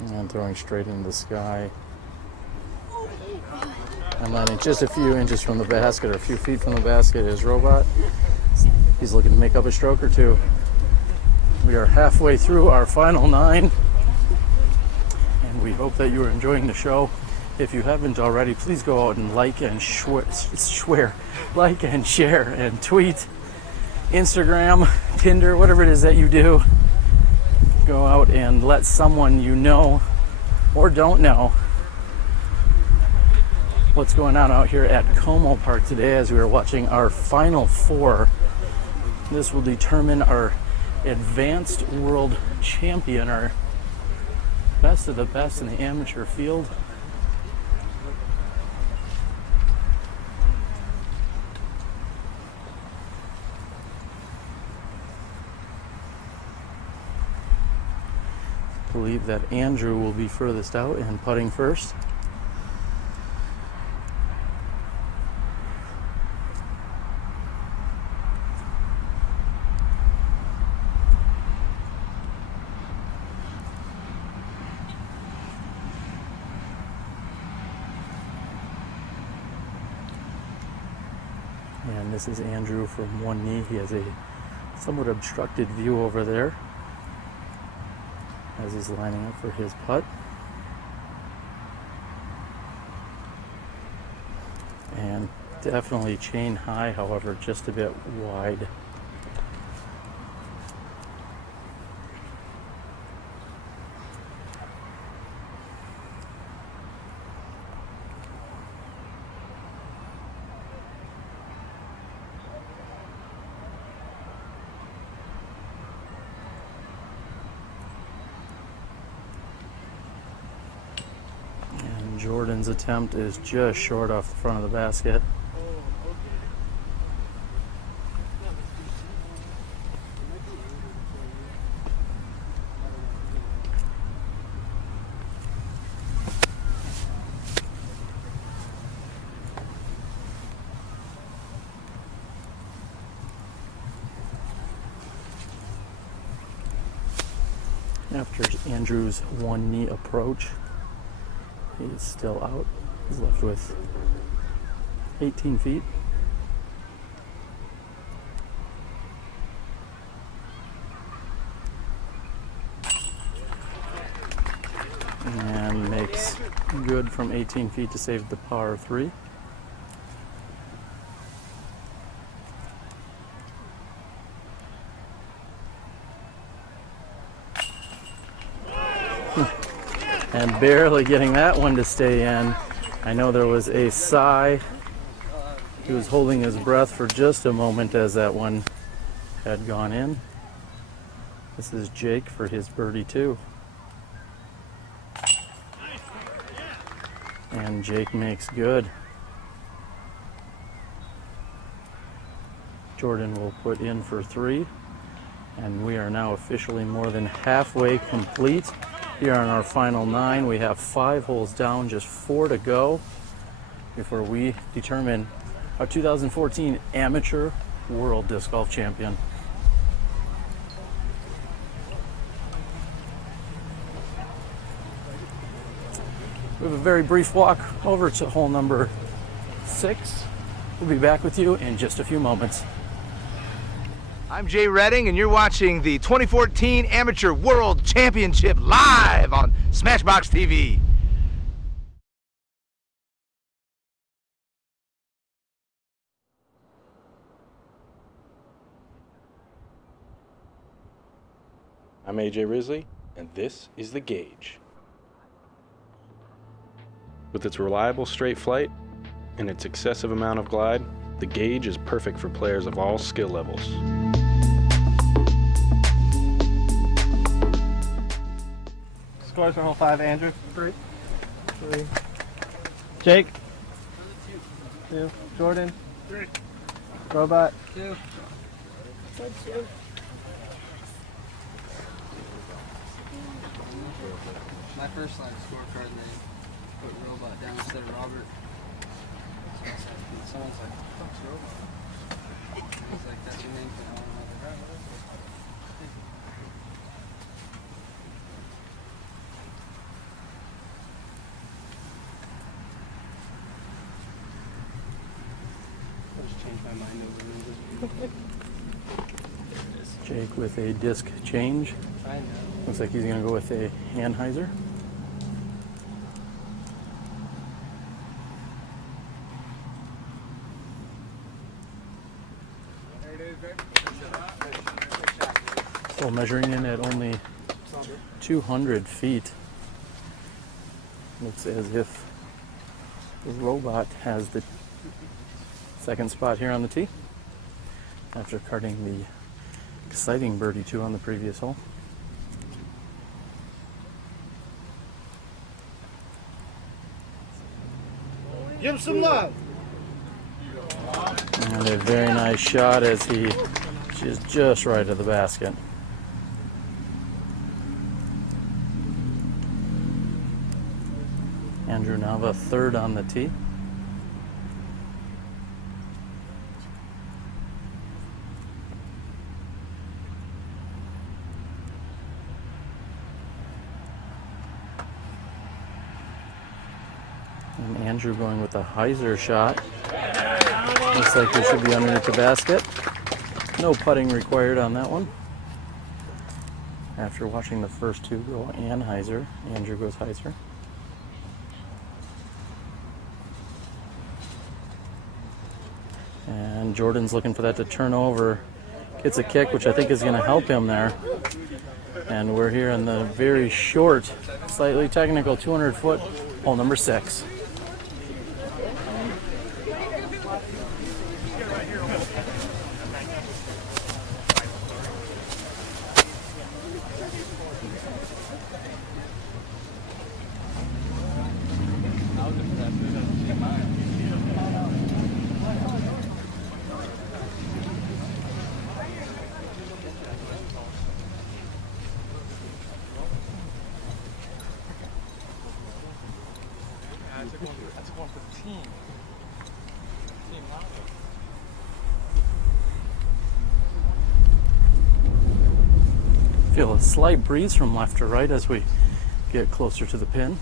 And throwing straight into the sky. I'm landing just a few inches from the basket, or a few feet from the basket is Robot. He's looking to make up a stroke or two. We are halfway through our final 9, and we hope that you are enjoying the show. If you haven't already, please go out and like and like and share and tweet, Instagram, Tinder, whatever it is that you do. Go out and let someone you know or don't know what's going on out here at Como Park today as we are watching our final 4. This will determine our advanced world champion, our best of the best in the amateur field. I believe that Andrew will be furthest out and putting first. And this is Andrew from one knee. He has a somewhat obstructed view over there as he's lining up for his putt. And definitely chain high, however, just a bit wide. Jordan's attempt is just short off the front of the basket. After Andrew's one knee approach, he's still out. He's left with 18 feet. And makes good from 18 feet to save the par 3. And barely getting that one to stay in. I know there was a sigh. He was holding his breath for just a moment as that one had gone in. This is Jake for his birdie too. And Jake makes good. Jordan will put in for 3. And we are now officially more than halfway complete. Here on our final 9, we have 5 holes down, just 4 to go before we determine our 2014 Amateur World Disc Golf Champion. We have a very brief walk over to hole number 6. We'll be back with you in just a few moments. I'm Jay Redding, and you're watching the 2014 Amateur World Championship live on SmashboxxTV. I'm AJ Risley, and this is the Gauge. With its reliable straight flight and its excessive amount of glide, the Gauge is perfect for players of all skill levels. Scores for hole 5, Andrew. 3. Jake. 2. Jordan. 3. Robot. 2. 2. My first line scorecard, and they put Robot down instead of Robert. Someone's like, fuck's Robot? I was like, that's your name for now. And I was like, alright, whatever. I'll just change my mind over Jake with a disc change. I know. Looks like he's going to go with a Anheuser. Still measuring in at only 200 feet. Looks as if the Robot has the second spot here on the tee after cutting the exciting birdie 2 on the previous hole. Give him some love. And a very nice shot as she is just right of the basket. Andrew Nava, 3rd on the tee. And Andrew going with a Heiser shot. Looks like we should be underneath the basket. No putting required on that one. After watching the first 2 go Anheuser, Andrew goes Heiser. And Jordan's looking for that to turn over. Gets a kick, which I think is going to help him there. And we're here in the very short, slightly technical 200-foot hole number 6. That's one for the team. Team Nava. Feel a slight breeze from left to right as we get closer to the pin.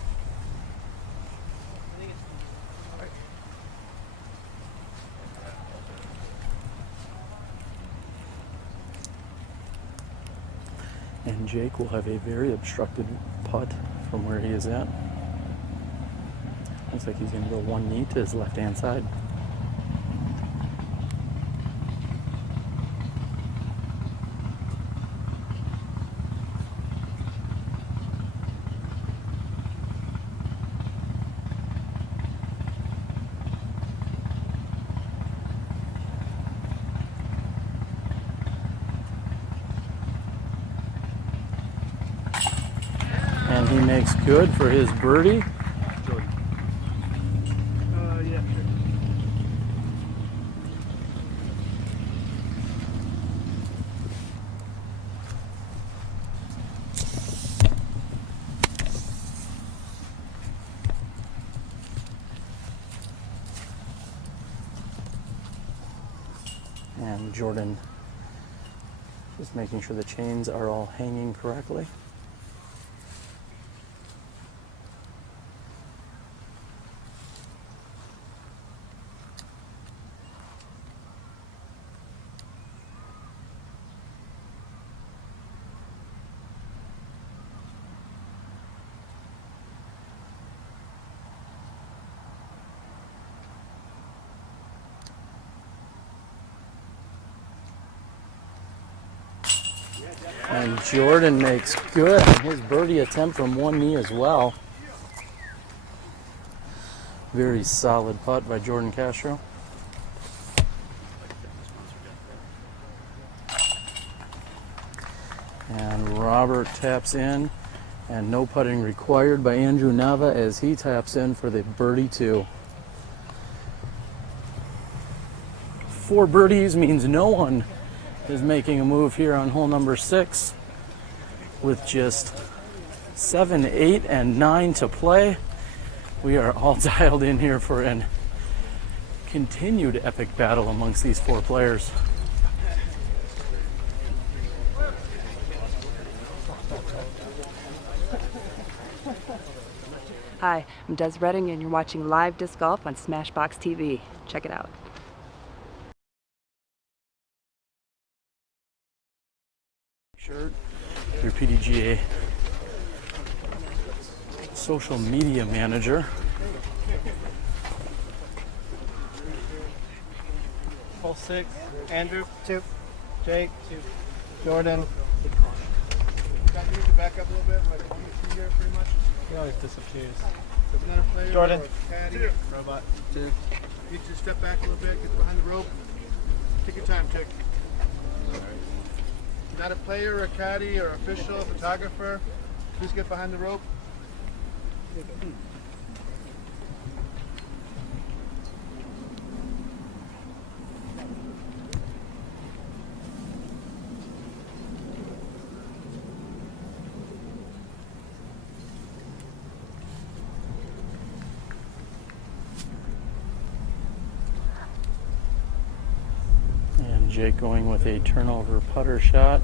And Jake will have a very obstructed putt from where he is at. Looks like he's going to go one knee to his left-hand side. makes good for his birdie. Yeah, sure. And Jordan just making sure the chains are all hanging correctly. And Jordan makes good on his birdie attempt from one knee as well. Very solid putt by Jordan Castro. And Robert taps in, and no putting required by Andrew Nava as he taps in for the birdie 2. 4 birdies means no one is making a move here on hole number 6 with just 7, 8, and 9 to play. We are all dialed in here for an continued epic battle amongst these 4 players. Hi, I'm Des Redding and you're watching live disc golf on SmashboxxTV. Check it out. Shirt, your PDGA social media manager. Hole 6, Andrew, 2, Jake, 2, Jordan. Got you to back up a little bit, like you see here pretty much. He always disappears. Another player, Jordan. or caddy, Robot. 2. You just step back a little bit, get behind the rope. Take your time, Chick. Not a player, or a caddy, or official, photographer. Please get behind the rope. And Jake going with a turnover putter shot,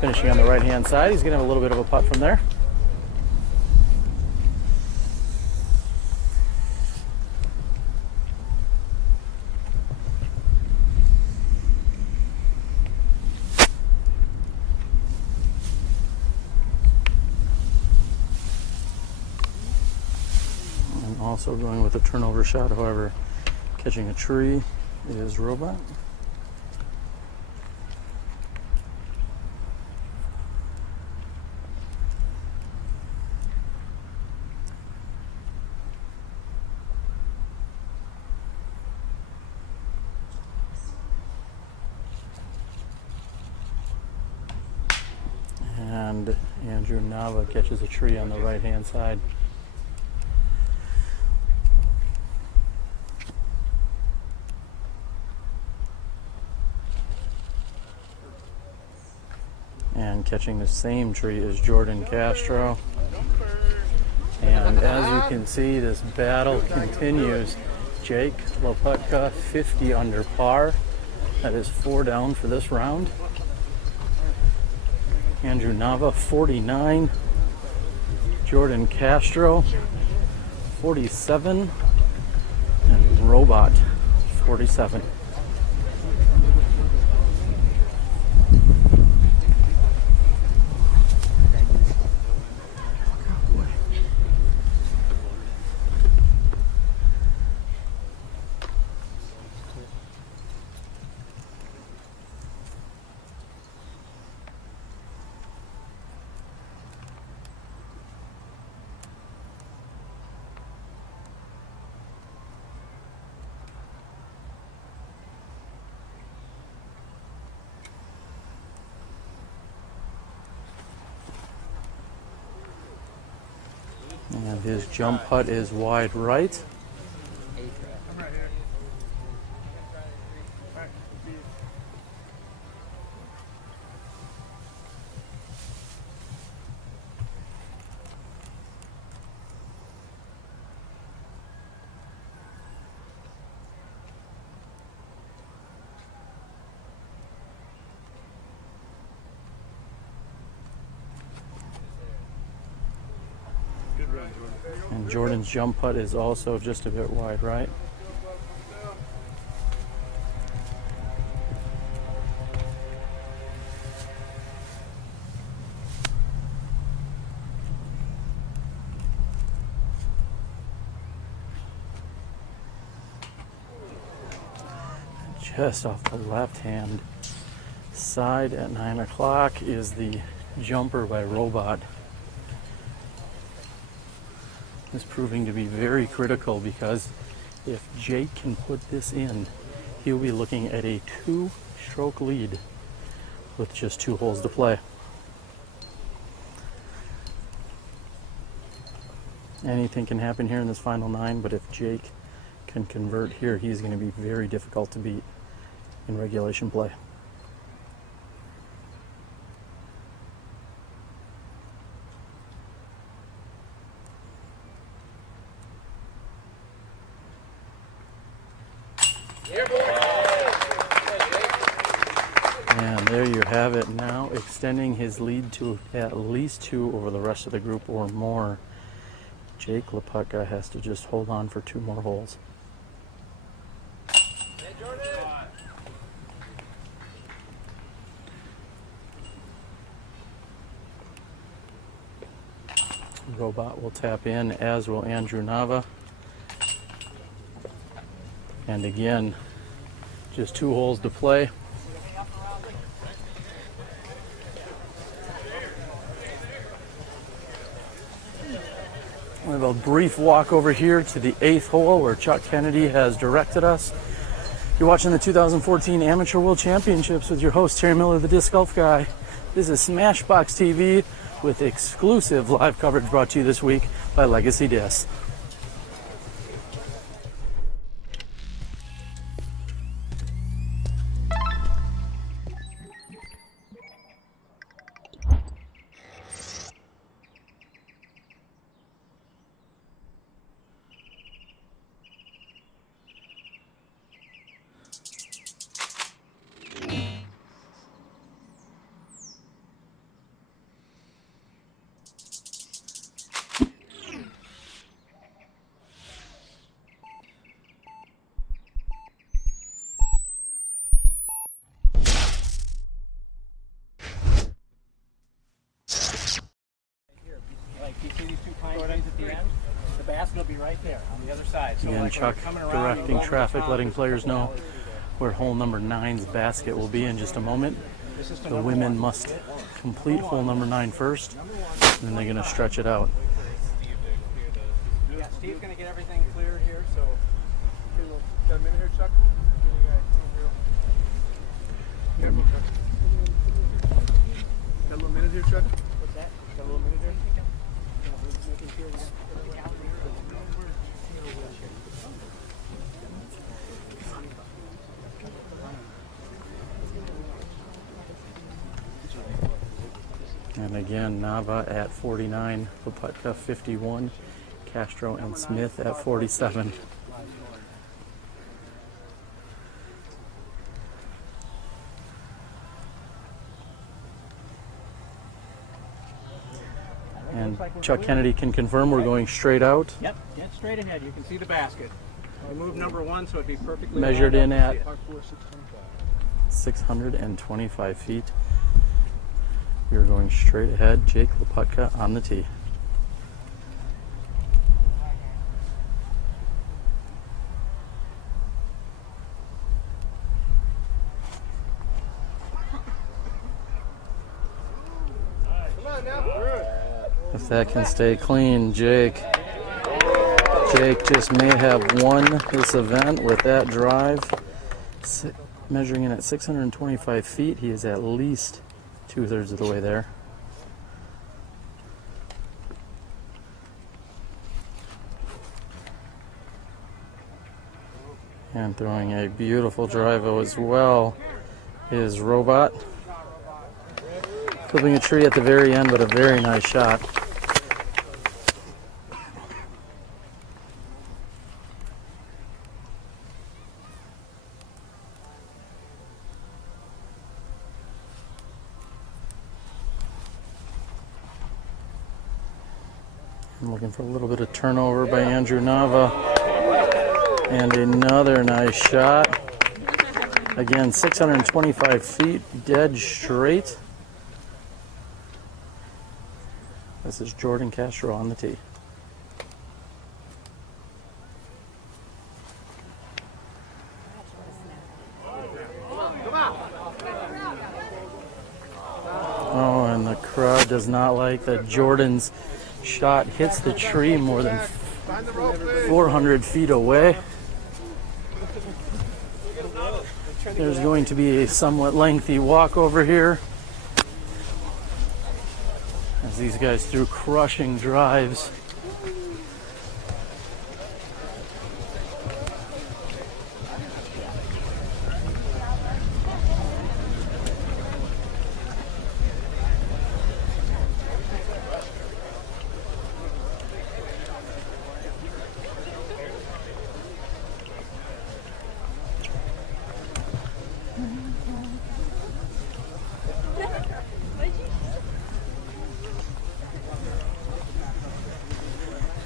finishing on the right hand side. He's going to have a little bit of a putt from there. And also going with a turnover shot, however, catching a tree is Robot. And Andrew Nava catches a tree on the right hand side. And catching the same tree is Jordan Castro. And as you can see, this battle continues. Jake LaPutka 50 under par. That is 4 down for this round. Andrew Nava 49. Jordan Castro 47. And Robot 47. And his jump putt is wide right. And Jordan's jump putt is also just a bit wide right. Just off the left-hand side at 9 o'clock is the jumper by Robot. Is proving to be very critical because if Jake can put this in, he'll be looking at a 2-stroke lead with just 2 holes to play. Anything can happen here in this final 9, but if Jake can convert here, he's going to be very difficult to beat in regulation play. And there you have it, now extending his lead to at least 2 over the rest of the group or more. Jake LaPutka has to just hold on for 2 more holes. Robot will tap in, as will Andrew Nava. And again, just 2 holes to play. We have a brief walk over here to the 8th hole where Chuck Kennedy has directed us. You're watching the 2014 Amateur World Championships with your host, Terry Miller, the Disc Golf Guy. This is SmashboxxTV with exclusive live coverage brought to you this week by Legacy Disc. Will be right there on the other side. So Again, Chuck directing traffic, letting players know where hole number 9's basket will be in just a moment. The women must complete hole number 9 first, and then they're going to stretch it out. Yeah, Steve's going to get everything cleared here, so... Got a minute here, Chuck? Got a little minute here, Chuck? What's that? Got a little minute here? And again, Nava at 49, LaPutka 51, Castro and Smith at 47. And Chuck Kennedy can confirm we're going straight out. Yep, get straight ahead. You can see the basket. We moved number 1 so it'd be perfectly measured in at 625 feet. We're going straight ahead. Jake LaPutka on the tee. If that can stay clean, Jake just may have won this event with that drive. Measuring in at 625 feet, he is at least 2/3 of the way there. And throwing a beautiful drive as well is Robot. Clipping a tree at the very end, but a very nice shot. I'm looking for a little bit of turnover by Andrew Nava. And another nice shot. Again, 625 feet, dead straight. This is Jordan Castro on the tee. Oh, and the crowd does not like that Jordan's shot hits the tree more than 400 feet away. There's going to be a somewhat lengthy walk over here as these guys threw crushing drives.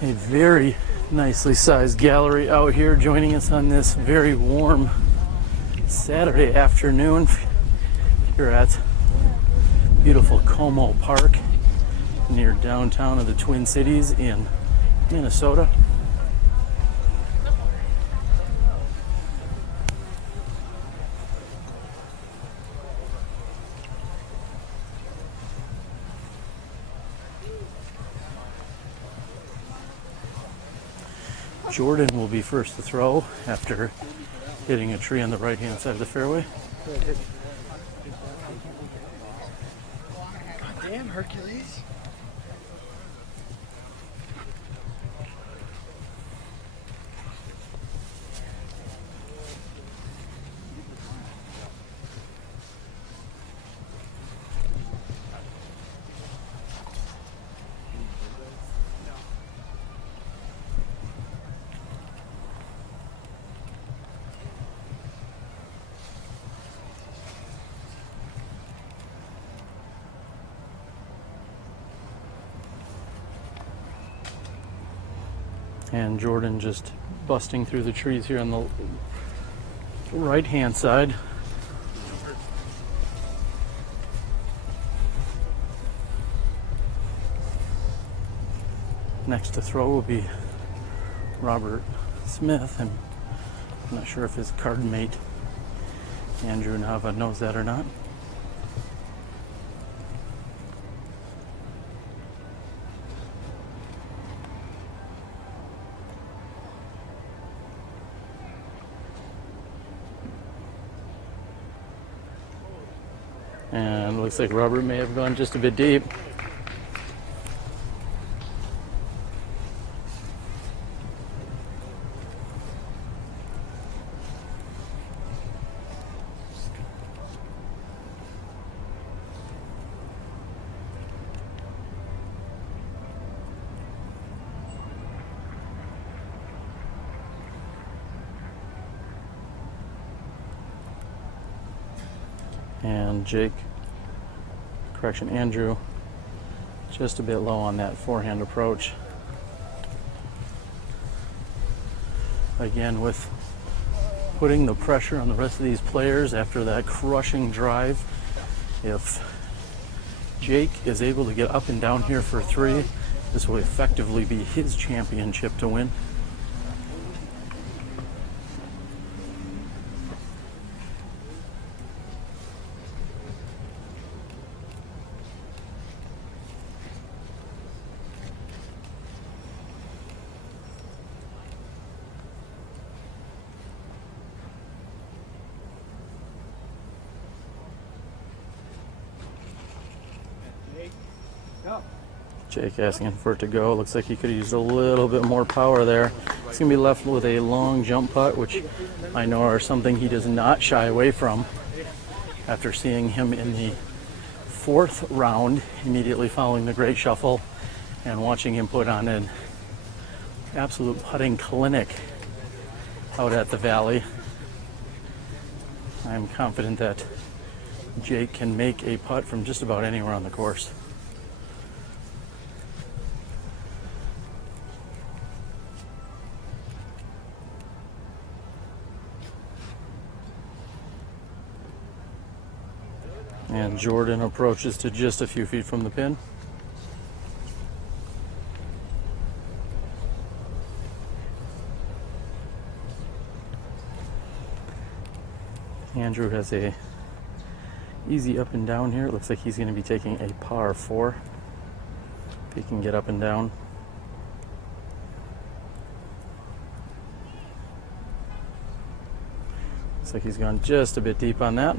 A very nicely sized gallery out here joining us on this very warm Saturday afternoon here at beautiful Como Park near downtown of the Twin Cities in Minnesota. Jordan will be first to throw after hitting a tree on the right-hand side of the fairway. Damn, Hercules. And Jordan just busting through the trees here on the right-hand side. Next to throw will be Robert Smith, and I'm not sure if his card mate Andrew Nava knows that or not. And looks like Robert may have gone just a bit deep. And Andrew, just a bit low on that forehand approach. Again, with putting the pressure on the rest of these players after that crushing drive, if Jake is able to get up and down here for three, this will effectively be his championship to win. Jake asking for it to go. Looks like he could have used a little bit more power there. He's going to be left with a long jump putt, which I know are something he does not shy away from. After seeing him in the 4th round, immediately following the Great Shuffle, and watching him put on an absolute putting clinic out at the Valley, I'm confident that Jake can make a putt from just about anywhere on the course. And Jordan approaches to just a few feet from the pin. Andrew has a easy up and down here. It looks like he's going to be taking a par 4 if he can get up and down. Looks like he's gone just a bit deep on that.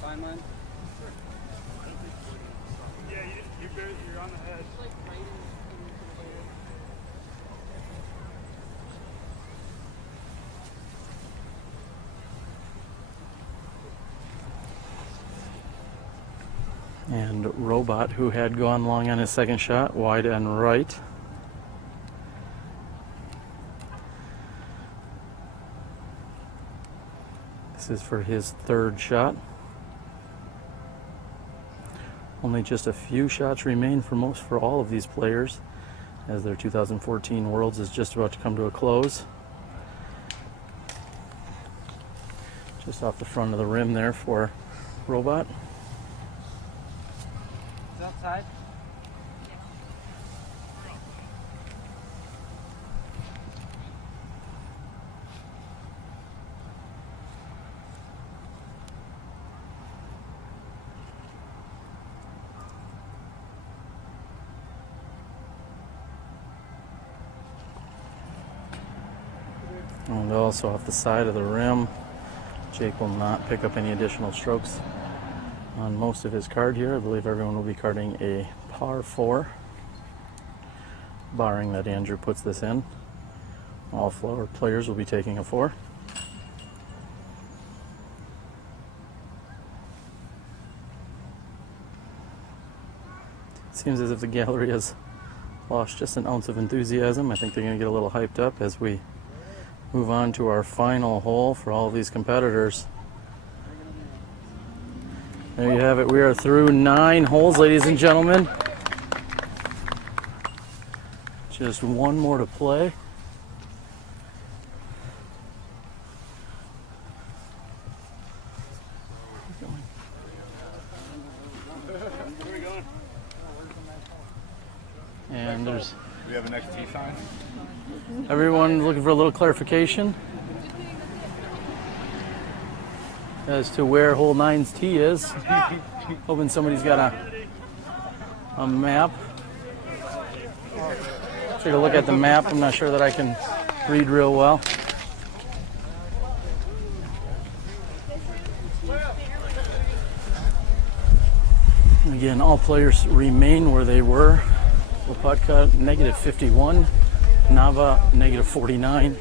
Find mine? Yeah, you're on the head. And Robot, who had gone long on his second shot, wide and right. This is for his 3rd shot. Only just a few shots remain for all of these players, as their 2014 Worlds is just about to come to a close. Just off the front of the rim there for Robot. It's outside. And also off the side of the rim, Jake will not pick up any additional strokes on most of his card here. I believe everyone will be carding a par 4, barring that Andrew puts this in. All floor players will be taking a 4. It seems as if the gallery has lost just an ounce of enthusiasm. I think they're going to get a little hyped up as we move on to our final hole for all of these competitors. There you have it. We are through 9 holes, ladies and gentlemen. Just one more to play. And there's... Do we have an next tee sign? Everyone looking for a little clarification as to where hole 9's tee is. Hoping somebody's got a map. Take a look at the map. I'm not sure that I can read real well. Again, all players remain where they were. LaPutka, -51. Nava, -49.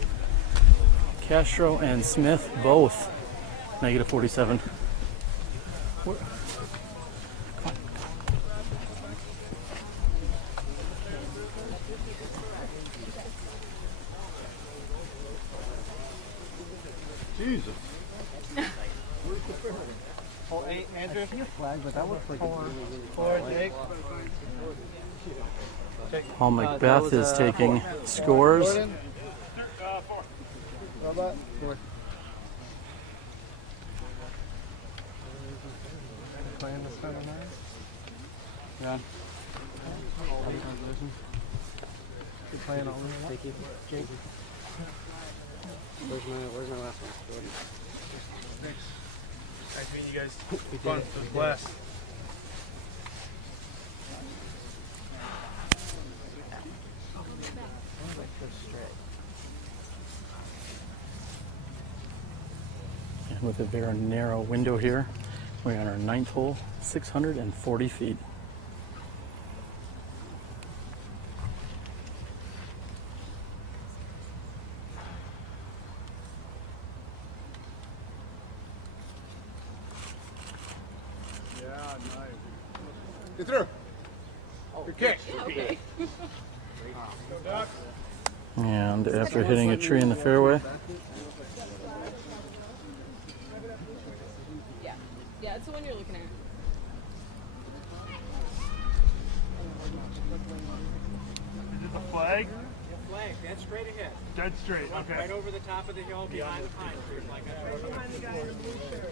Castro and Smith, both -47. Jesus. Hole 8, Andrew. I see a flag, but that looks like Four, Jake. Paul Macbeth is taking scores. Robot. 4. Playing this time tonight? Yeah. You're playing all of Thank you. Jake. Where's my last one? 6. Nice meeting you guys. Fun. It was a blast. And with a very narrow window here, we're on our 9th hole, 640 feet. Get through. Good kick. Okay. And after hitting a tree in the fairway, Yeah, it's the one you're looking at. Is it the flag? The flag, that's straight ahead. Dead straight, okay. Right over the top of the hill behind the pine tree. Like behind the guy in the blue shirt.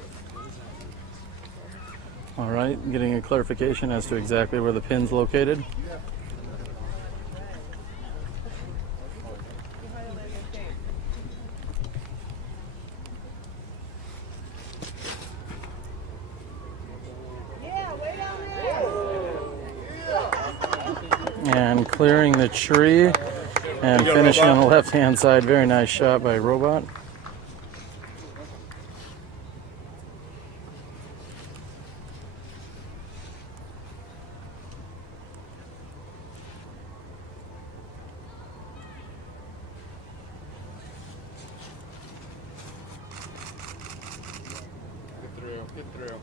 all right, getting a clarification as to exactly where the pin's located. And clearing the tree and finishing on the left-hand side. Very nice shot by Robot. Get through.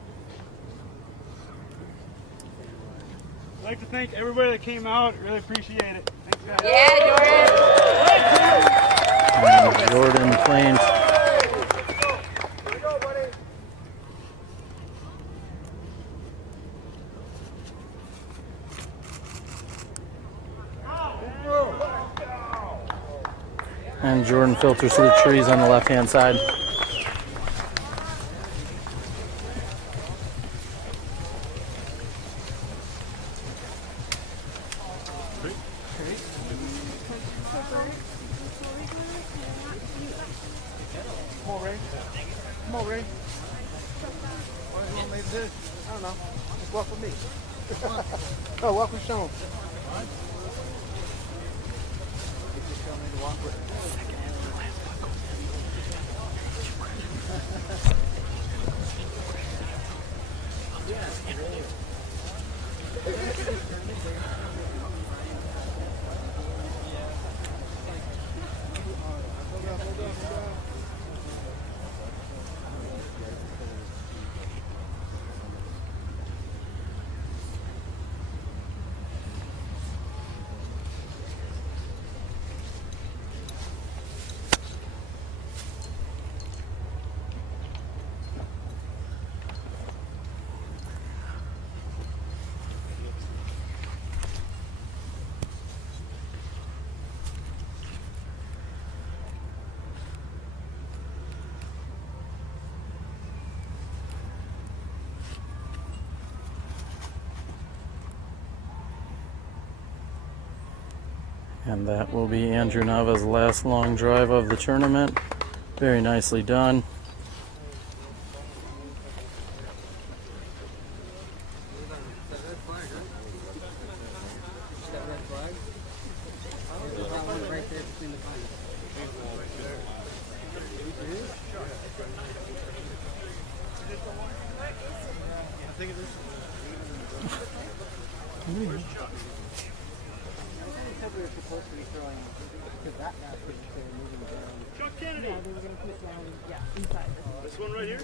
I'd like to thank everybody that came out. Really appreciate it. Thanks, guys. And Jordan playing. And Jordan filters through the trees on the left-hand side. Come on, Ray. Come on, Ray. Why do you want me to do? I don't know. Just walk with me. Oh, walk with Sean. You just tell me to walk with And that will be Andrew Nava's last long drive of the tournament. Very nicely done. This one right here?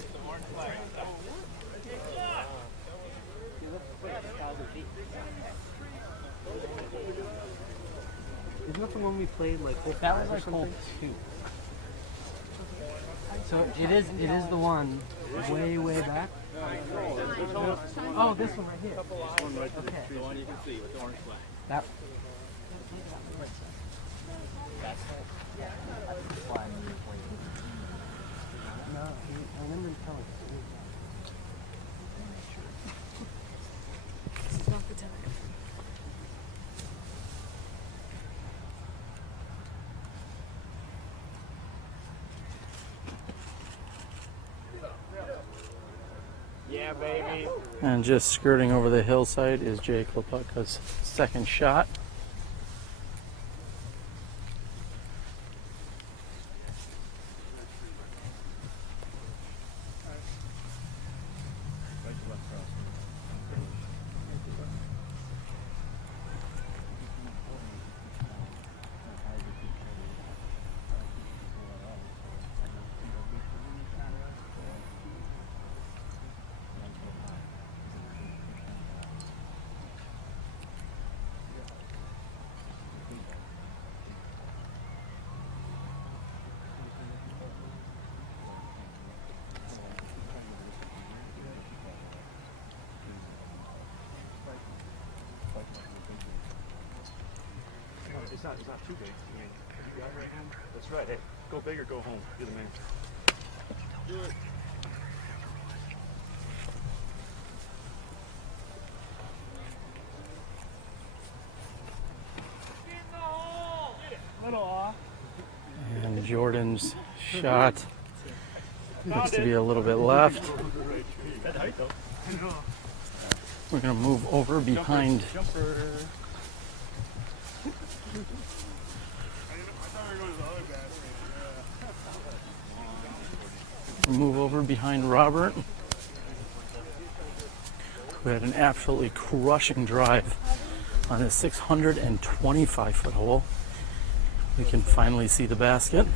Isn't that the one we played like hole That was 5 or like hole something? 2. So it is the one way back. Oh, this one right here. This one right Okay. The one you can see with the orange flag. That. No, I remember him telling us. This is not the time. baby. And just skirting over the hillside is Jake LaPutka's second shot. It's not too big. I mean, have you got it right hand? That's right. Hey, go big or go home. You're the man. Do it. Little off. And Jordan's shot looks to be a little bit left. We're going to move over behind. Move over behind Robert, who had an absolutely crushing drive on his 625-foot hole. We can finally see the basket.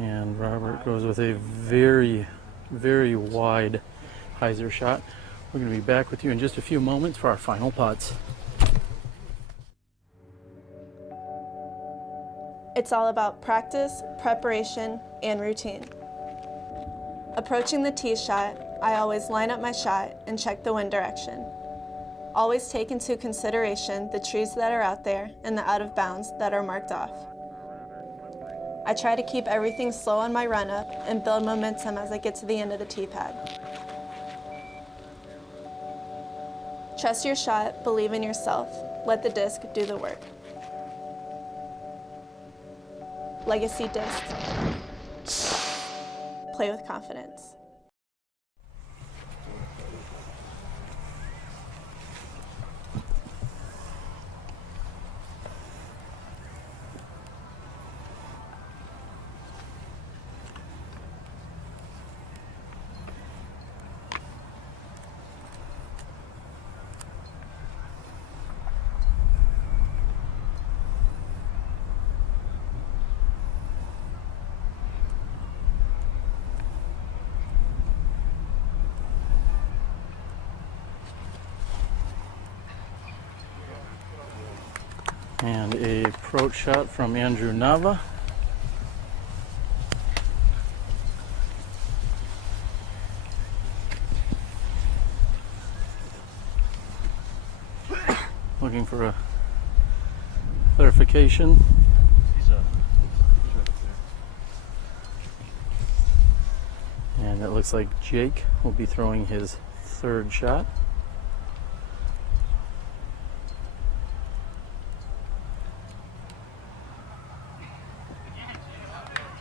And Robert goes with a very, very wide hyzer shot. We're going to be back with you in just a few moments for our final putts. It's all about practice, preparation, and routine. Approaching the tee shot, I always line up my shot and check the wind direction. Always take into consideration the trees that are out there and the out of bounds that are marked off. I try to keep everything slow on my run up and build momentum as I get to the end of the tee pad. Trust your shot, believe in yourself, let the disc do the work. Legacy disc. Play with confidence. And a approach shot from Andrew Nava. Looking for a clarification. And it looks like Jake will be throwing his third shot.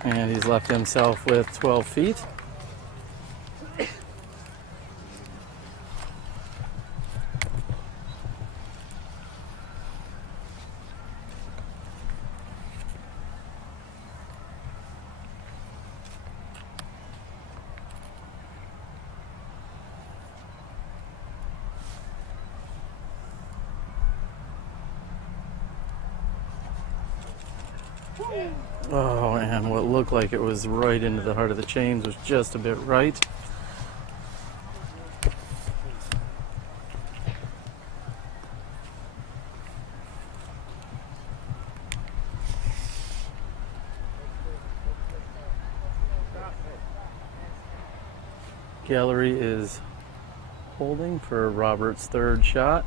And he's left himself with 12 feet. Oh, and what looked like it was right into the heart of the chains was just a bit right. Gallery is holding for Robert's third shot,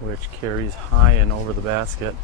which carries high and over the basket.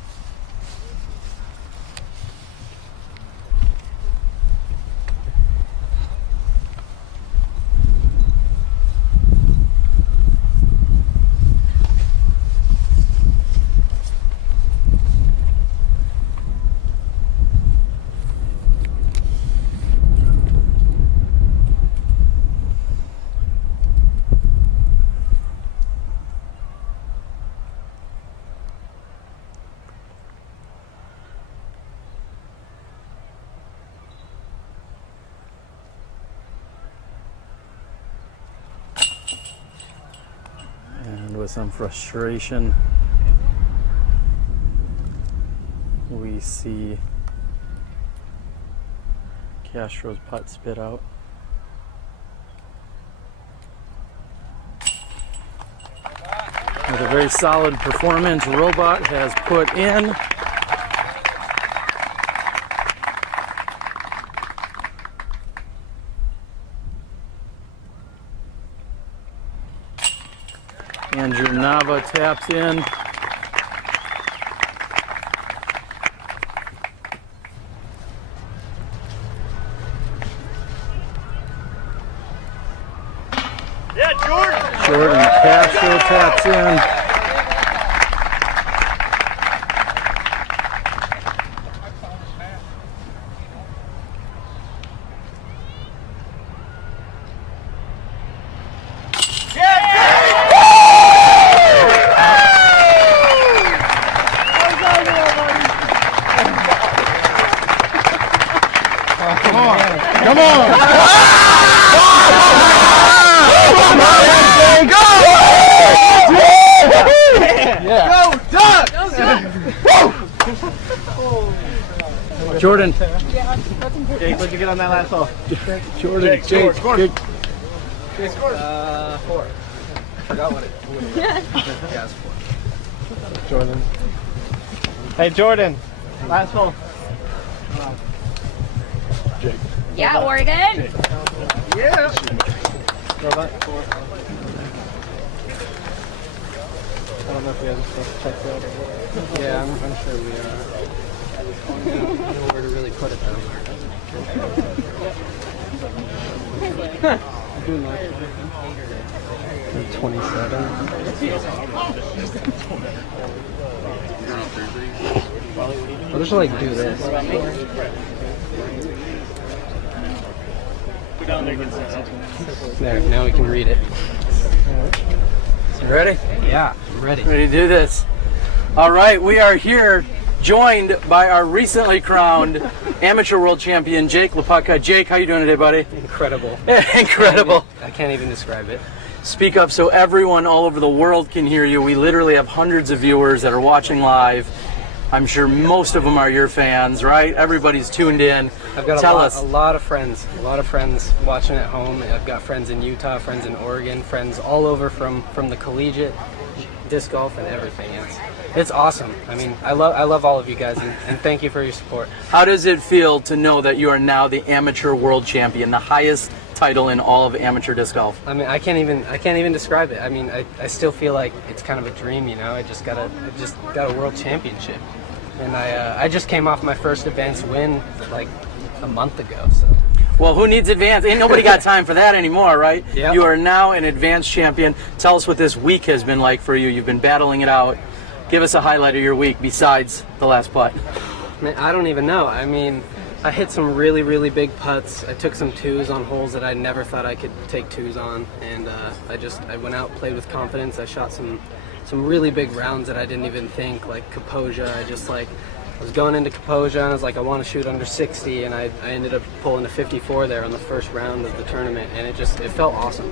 With some frustration, we see Castro's putt spit out. With a very solid performance, Robot has put in. Andrew Nava taps in. Yeah, Jordan! Jordan Castro taps in. Come on! Go, Duck! Jordan. Jake, what'd you get on that last hole? Jordan, Jake. 4. Forgot what it was. Yeah, it's 4. Jordan. Hey, Jordan. Last hole. Jake. Yeah, Oregon. Yeah. Robot. I don't know if you guys are supposed to check that or what. Yeah, I'm sure we are. I don't know where to really put it though. I'm doing like 27. I'll just like do this. There, now we can read it. Ready? Yeah, I'm ready. Ready to do this. All right, we are here joined by our recently crowned amateur world champion, Jake LaPutka. Jake, how you doing today, buddy? Incredible. Incredible. I can't even describe it. Speak up so everyone all over the world can hear you. We literally have hundreds of viewers that are watching live. I'm sure most of them are your fans, right? Everybody's tuned in. I've got a lot of friends watching at home. I've got friends in Utah, friends in Oregon, friends all over from the collegiate disc golf and everything. It's awesome. I mean, I love all of you guys, and thank you for your support. How does it feel to know that you are now the amateur world champion, the highest title in all of amateur disc golf? I mean, I can't even describe it. I mean, I still feel like it's kind of a dream, you know. I just got a world championship, and I just came off my first advanced win like a month ago. So. Well, who needs advance? Ain't nobody got time for that anymore, right? Yep. You are now an advanced champion. Tell us what this week has been like for you. You've been battling it out. Give us a highlight of your week besides the last putt. Man, I don't even know. I mean, I hit some really, really big putts. I took some twos on holes that I never thought I could take twos on, and I went out, played with confidence. I shot some really big rounds that I didn't even think, like Kaposia. I was going into Kaposia and I was like, I want to shoot under 60, and I ended up pulling a 54 there on the first round of the tournament, and it felt awesome.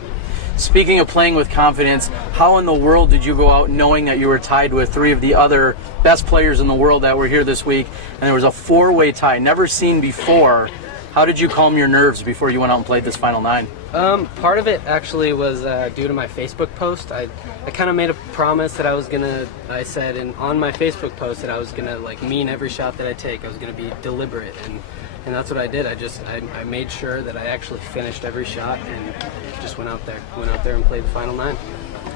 Speaking of playing with confidence, how in the world did you go out knowing that you were tied with 3 of the other best players in the world that were here this week, and there was a 4-way tie, never seen before? How did you calm your nerves before you went out and played this final 9? Part of it actually was due to my Facebook post. I kind of made a promise that I said on my Facebook post that I was gonna like mean every shot that I take. I was gonna be deliberate, and that's what I did. I made sure that I actually finished every shot and just went out there and played the final 9.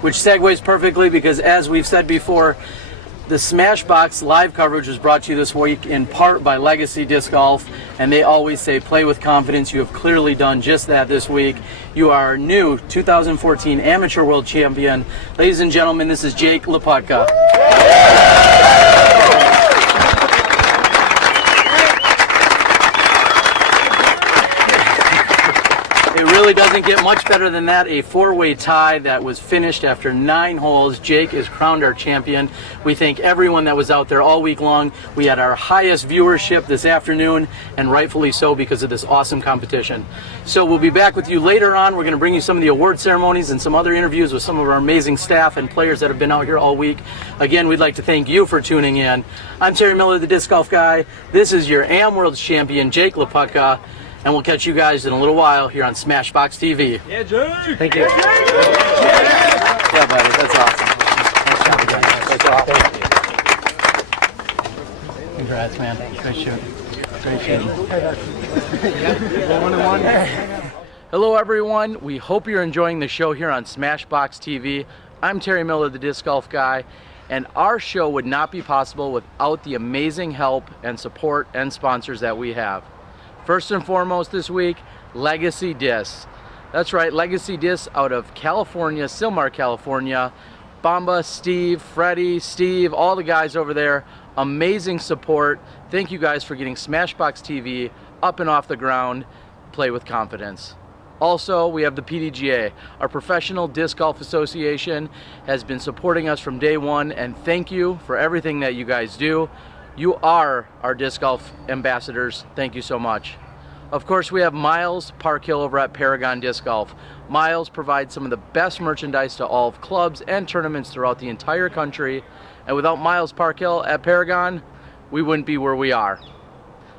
Which segues perfectly because, as we've said before, the Smashbox live coverage was brought to you this week in part by Legacy Disc Golf, and they always say play with confidence. You have clearly done just that this week. You are new 2014 Amateur World Champion. Ladies and gentlemen, this is Jake LaPutka. It really doesn't get much better than that. A 4-way tie that was finished after 9 holes. Jake is crowned our champion. We thank everyone that was out there all week long. We had our highest viewership this afternoon, and rightfully so because of this awesome competition. So we'll be back with you later on. We're going to bring you some of the award ceremonies and some other interviews with some of our amazing staff and players that have been out here all week. Again, we'd like to thank you for tuning in. I'm Terry Miller, the Disc Golf Guy. This is your Am World Champion, Jake LaPutka. And we'll catch you guys in a little while here on Smashbox TV. Yeah, Jake! Thank you. Yeah, buddy, that's awesome. Nice job, guys. Congrats, man. Great shoot. Great shoot. Hello, everyone. We hope you're enjoying the show here on Smashbox TV. I'm Terry Miller, the Disc Golf Guy, and our show would not be possible without the amazing help and support and sponsors that we have. First and foremost this week, Legacy Discs. That's right, Legacy Discs out of California, Silmar, California. Bamba, Steve, Freddie, Steve, all the guys over there, amazing support. Thank you guys for getting Smashbox TV up and off the ground. Play with confidence. Also, we have the PDGA. Our Professional Disc Golf Association has been supporting us from day one, and thank you for everything that you guys do. You are our disc golf ambassadors. Thank you so much. Of course, we have Miles Parkhill over at Paragon Disc Golf. Miles provides some of the best merchandise to all of clubs and tournaments throughout the entire country. And without Miles Parkhill at Paragon, we wouldn't be where we are.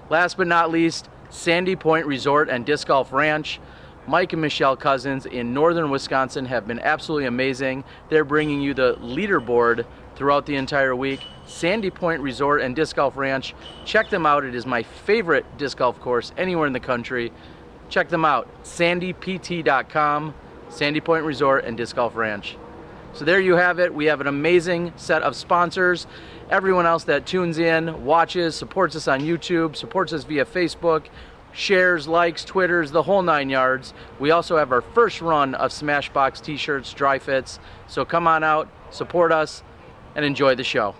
Last but not least, Sandy Point Resort and Disc Golf Ranch. Mike and Michelle Cousins in northern Wisconsin have been absolutely amazing. They're bringing you the leaderboard throughout the entire week. Sandy Point Resort and Disc Golf Ranch. Check them out. It is my favorite disc golf course anywhere in the country. Check them out. sandypt.com, Sandy Point Resort and Disc Golf Ranch. So there you have it. We have an amazing set of sponsors. Everyone else that tunes in, watches, supports us on YouTube, supports us via Facebook, shares, likes, Twitters, the whole 9 yards. We also have our first run of Smashbox t-shirts, dry fits. So come on out, support us, and enjoy the show.